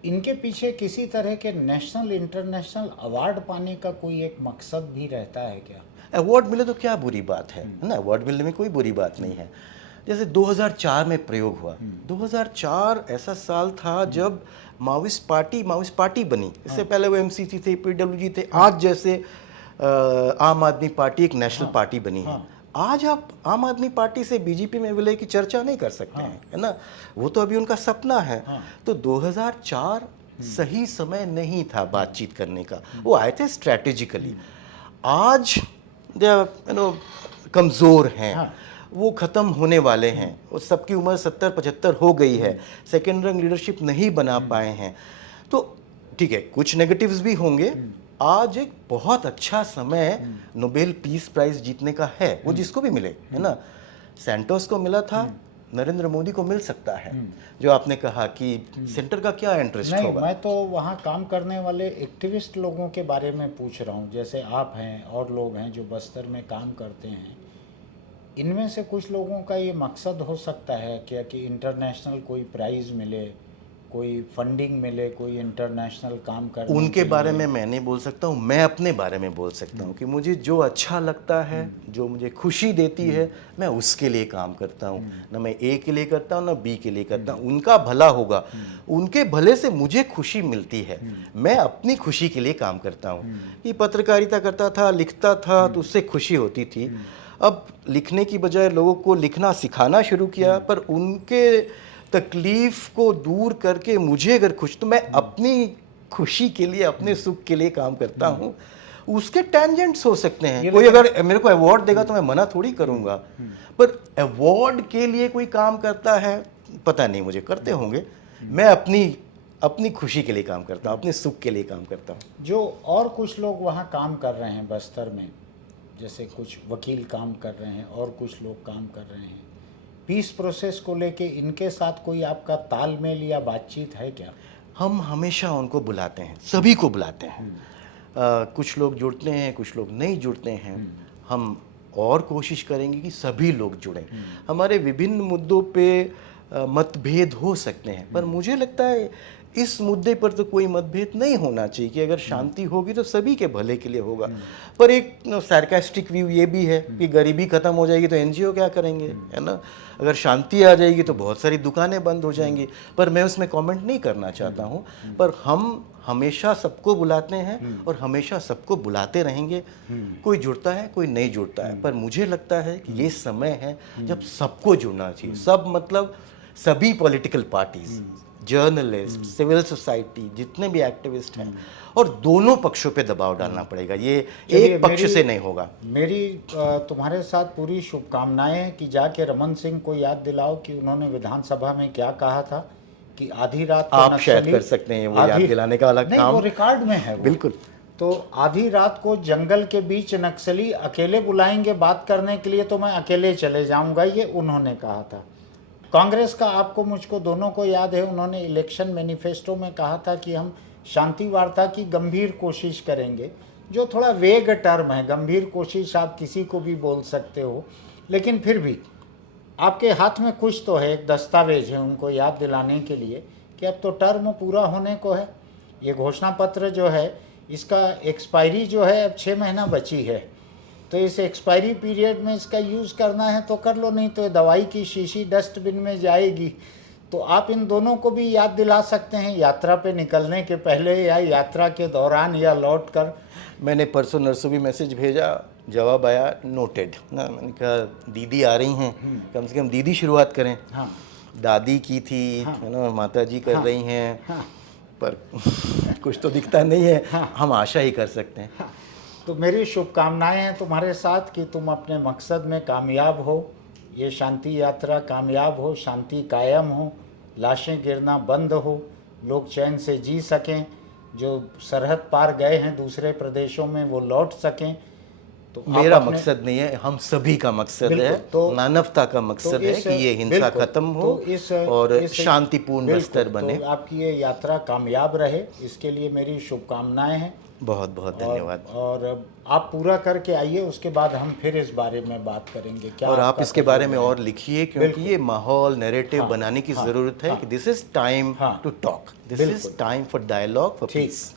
इनके पीछे किसी तरह के नेशनल इंटरनेशनल अवार्ड पाने का कोई एक मकसद भी रहता है क्या? अवार्ड मिले तो क्या बुरी बात है ना, अवार्ड मिलने में कोई बुरी बात नहीं है। जैसे 2004 में प्रयोग हुआ, 2004 ऐसा साल था जब माओइस्ट पार्टी बनी। इससे पहले वो एमसीसी थे, पीडब्ल्यूजी थे, आज जैसे आम आदमी पार्टी एक नेशनल पार्टी बनी है। आज आप आम आदमी पार्टी से बीजेपी में विलय की चर्चा नहीं कर सकते हैं, है ना, वो तो अभी उनका सपना है। तो 2004 सही समय नहीं था बातचीत करने का, वो आए थे स्ट्रैटेजिकली। आज कमज़ोर हैं, वो ख़त्म होने वाले हैं, और सबकी उम्र 70-75 हो गई है, सेकेंड रंग लीडरशिप नहीं बना पाए हैं। तो ठीक है, कुछ नेगेटिव्स भी होंगे। आज एक बहुत अच्छा समय नोबेल पीस प्राइज जीतने का है, वो जिसको भी मिले, है ना। सैंटोस को मिला था, नरेंद्र मोदी को मिल सकता है। जो आपने कहा कि सेंटर का क्या इंटरेस्ट नहीं, होगा। मैं तो वहाँ काम करने वाले एक्टिविस्ट लोगों के बारे में पूछ रहा हूँ, जैसे आप हैं और लोग हैं जो बस्तर में काम करते हैं। इनमें से कुछ लोगों का ये मकसद हो सकता है क्या कि इंटरनेशनल कोई प्राइज़ मिले, कोई फंडिंग मिले, कोई इंटरनेशनल काम करने उनके के बारे लिए? में मैं नहीं बोल सकता हूँ, मैं अपने बारे में बोल सकता हूँ कि मुझे जो अच्छा लगता है, जो मुझे खुशी देती है, मैं उसके लिए काम करता हूँ। ना मैं ए के लिए करता हूँ, ना बी के लिए करता हूँ। उनका भला होगा, उनके भले से मुझे खुशी मिलती है, मैं अपनी खुशी के लिए काम करता हूँ। कि पत्रकारिता करता था, लिखता था, तो उससे खुशी होती थी। अब लिखने की बजाय लोगों को लिखना सिखाना शुरू किया, पर उनके तकलीफ को दूर करके मुझे अगर खुश, तो मैं अपनी खुशी के लिए, अपने सुख के लिए काम करता हूँ। उसके टेंजेंट्स हो सकते हैं, कोई अगर मेरे को अवार्ड देगा तो मैं मना थोड़ी करूँगा, पर अवार्ड के लिए कोई काम करता है, पता नहीं, मुझे करते होंगे। मैं अपनी खुशी के लिए काम करता हूँ, अपने सुख के लिए काम करता हूँ। जो और कुछ लोग वहाँ काम कर रहे हैं बस्तर में, जैसे कुछ वकील काम कर रहे हैं और कुछ लोग काम कर रहे हैं, पीस प्रोसेस को लेके इनके साथ कोई आपका तालमेल या बातचीत है क्या? हम हमेशा उनको बुलाते हैं, सभी को बुलाते हैं। कुछ लोग जुड़ते हैं, कुछ लोग नहीं जुड़ते हैं। हम और कोशिश करेंगे कि सभी लोग जुड़ें। हमारे विभिन्न मुद्दों पे मतभेद हो सकते हैं, पर मुझे लगता है इस मुद्दे पर तो कोई मतभेद नहीं होना चाहिए कि अगर शांति होगी तो सभी के भले के लिए होगा। पर एक सार्कास्टिक व्यू ये भी है कि गरीबी खत्म हो जाएगी तो एनजीओ क्या करेंगे, है ना। अगर शांति आ जाएगी तो बहुत सारी दुकानें बंद हो जाएंगी, पर मैं उसमें कमेंट नहीं करना चाहता हूँ। पर हम हमेशा सबको बुलाते हैं और हमेशा सबको बुलाते रहेंगे। कोई जुड़ता है, कोई नहीं जुड़ता है, पर मुझे लगता है कि ये समय है जब सबको जुड़ना चाहिए। सब मतलब सभी political parties, journalist, civil society, जितने भी एक्टिविस्ट हैं, और दोनों पक्षों पे दबाव डालना पड़ेगा। ये एक पक्ष से नहीं होगा। मेरी तुम्हारे साथ पूरी शुभकामनाएं हैं कि जाके रमन सिंह को याद दिलाओ कि उन्होंने विधानसभा में क्या कहा था कि आधी रात को आप शायद कर सकते हैं वो याद दिलाने का अलग नहीं, काम। वो रिकॉर्ड में है वो। बिल्कुल। तो आधी रात को जंगल के बीच नक्सली अकेले बुलाएंगे बात करने के लिए तो मैं अकेले चले जाऊंगा, ये उन्होंने कहा था। कांग्रेस का आपको मुझको दोनों को याद है, उन्होंने इलेक्शन मैनिफेस्टो में कहा था कि हम शांति वार्ता की गंभीर कोशिश करेंगे, जो थोड़ा वेग टर्म है। गंभीर कोशिश आप किसी को भी बोल सकते हो, लेकिन फिर भी आपके हाथ में कुछ तो है, एक दस्तावेज है उनको याद दिलाने के लिए कि अब तो टर्म पूरा होने को है। ये घोषणा पत्र जो है इसका एक्सपायरी जो है अब 6 महीना बची है, तो इस एक्सपायरी पीरियड में इसका यूज़ करना है तो कर लो, नहीं तो दवाई की शीशी डस्टबिन में जाएगी। तो आप इन दोनों को भी याद दिला सकते हैं यात्रा पे निकलने के पहले या यात्रा के दौरान या लौट कर। मैंने परसों नरसों भी मैसेज भेजा जवाब आया नोटेड ना। मैंने कहा दीदी आ रही हैं, कम से कम दीदी शुरुआत करें। हाँ दादी की थी, है ना, माता जी कर रही हैं, हाँ पर कुछ तो दिखता नहीं है। हाँ। हम आशा ही कर सकते हैं। हाँ। तो मेरी शुभकामनाएं हैं तुम्हारे साथ कि तुम अपने मकसद में कामयाब हो, ये शांति यात्रा कामयाब हो, शांति कायम हो, लाशें गिरना बंद हो, लोग चैन से जी सकें, जो सरहद पार गए हैं दूसरे प्रदेशों में वो लौट सकें। तो आप मेरा अपने मकसद नहीं है, हम सभी का मकसद है, बिल्कुल, तो मानवता का मकसद है कि ये हिंसा बिल्कुल, खत्म हो तो और इस शांतिपूर्ण बिल्कुल, बस्तर बने। तो आपकी ये यात्रा कामयाब रहे, इसके लिए मेरी शुभकामनाएं हैं। बहुत बहुत धन्यवाद। और आप पूरा करके आइए, उसके बाद हम फिर इस बारे में बात करेंगे। क्या और आप आपका इसके बारे में तजुर्बा है? और लिखिए, क्योंकि बिल्कुल। ये माहौल नैरेटिव हाँ, बनाने की हाँ, ज़रूरत है हाँ, कि दिस इज़ टाइम हाँ, टू टॉक, दिस इज़ बिल्कुल। टाइम फॉर डायलॉग, फॉर ठीक, पीस।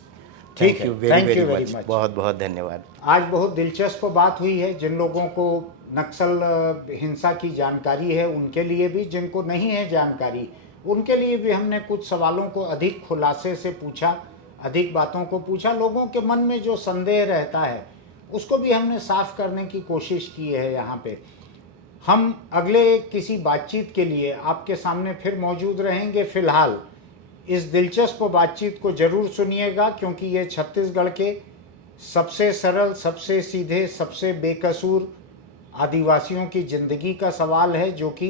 ठीक थैंक है, you very thank very you very much. Much. बहुत बहुत धन्यवाद। आज बहुत दिलचस्प बात हुई है। जिन लोगों को नक्सल हिंसा की जानकारी है उनके लिए भी, जिनको नहीं है जानकारी उनके लिए भी हमने कुछ सवालों को अधिक खुलासे से पूछा, अधिक बातों को पूछा। लोगों के मन में जो संदेह रहता है उसको भी हमने साफ करने की कोशिश की है। यहाँ पे हम अगले किसी बातचीत के लिए आपके सामने फिर मौजूद रहेंगे। फिलहाल इस दिलचस्प बातचीत को जरूर सुनिएगा, क्योंकि ये छत्तीसगढ़ के सबसे सरल, सबसे सीधे, सबसे बेकसूर आदिवासियों की ज़िंदगी का सवाल है, जो कि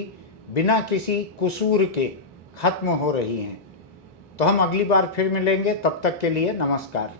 बिना किसी कसूर के ख़त्म हो रही हैं। तो हम अगली बार फिर मिलेंगे, तब तक के लिए नमस्कार।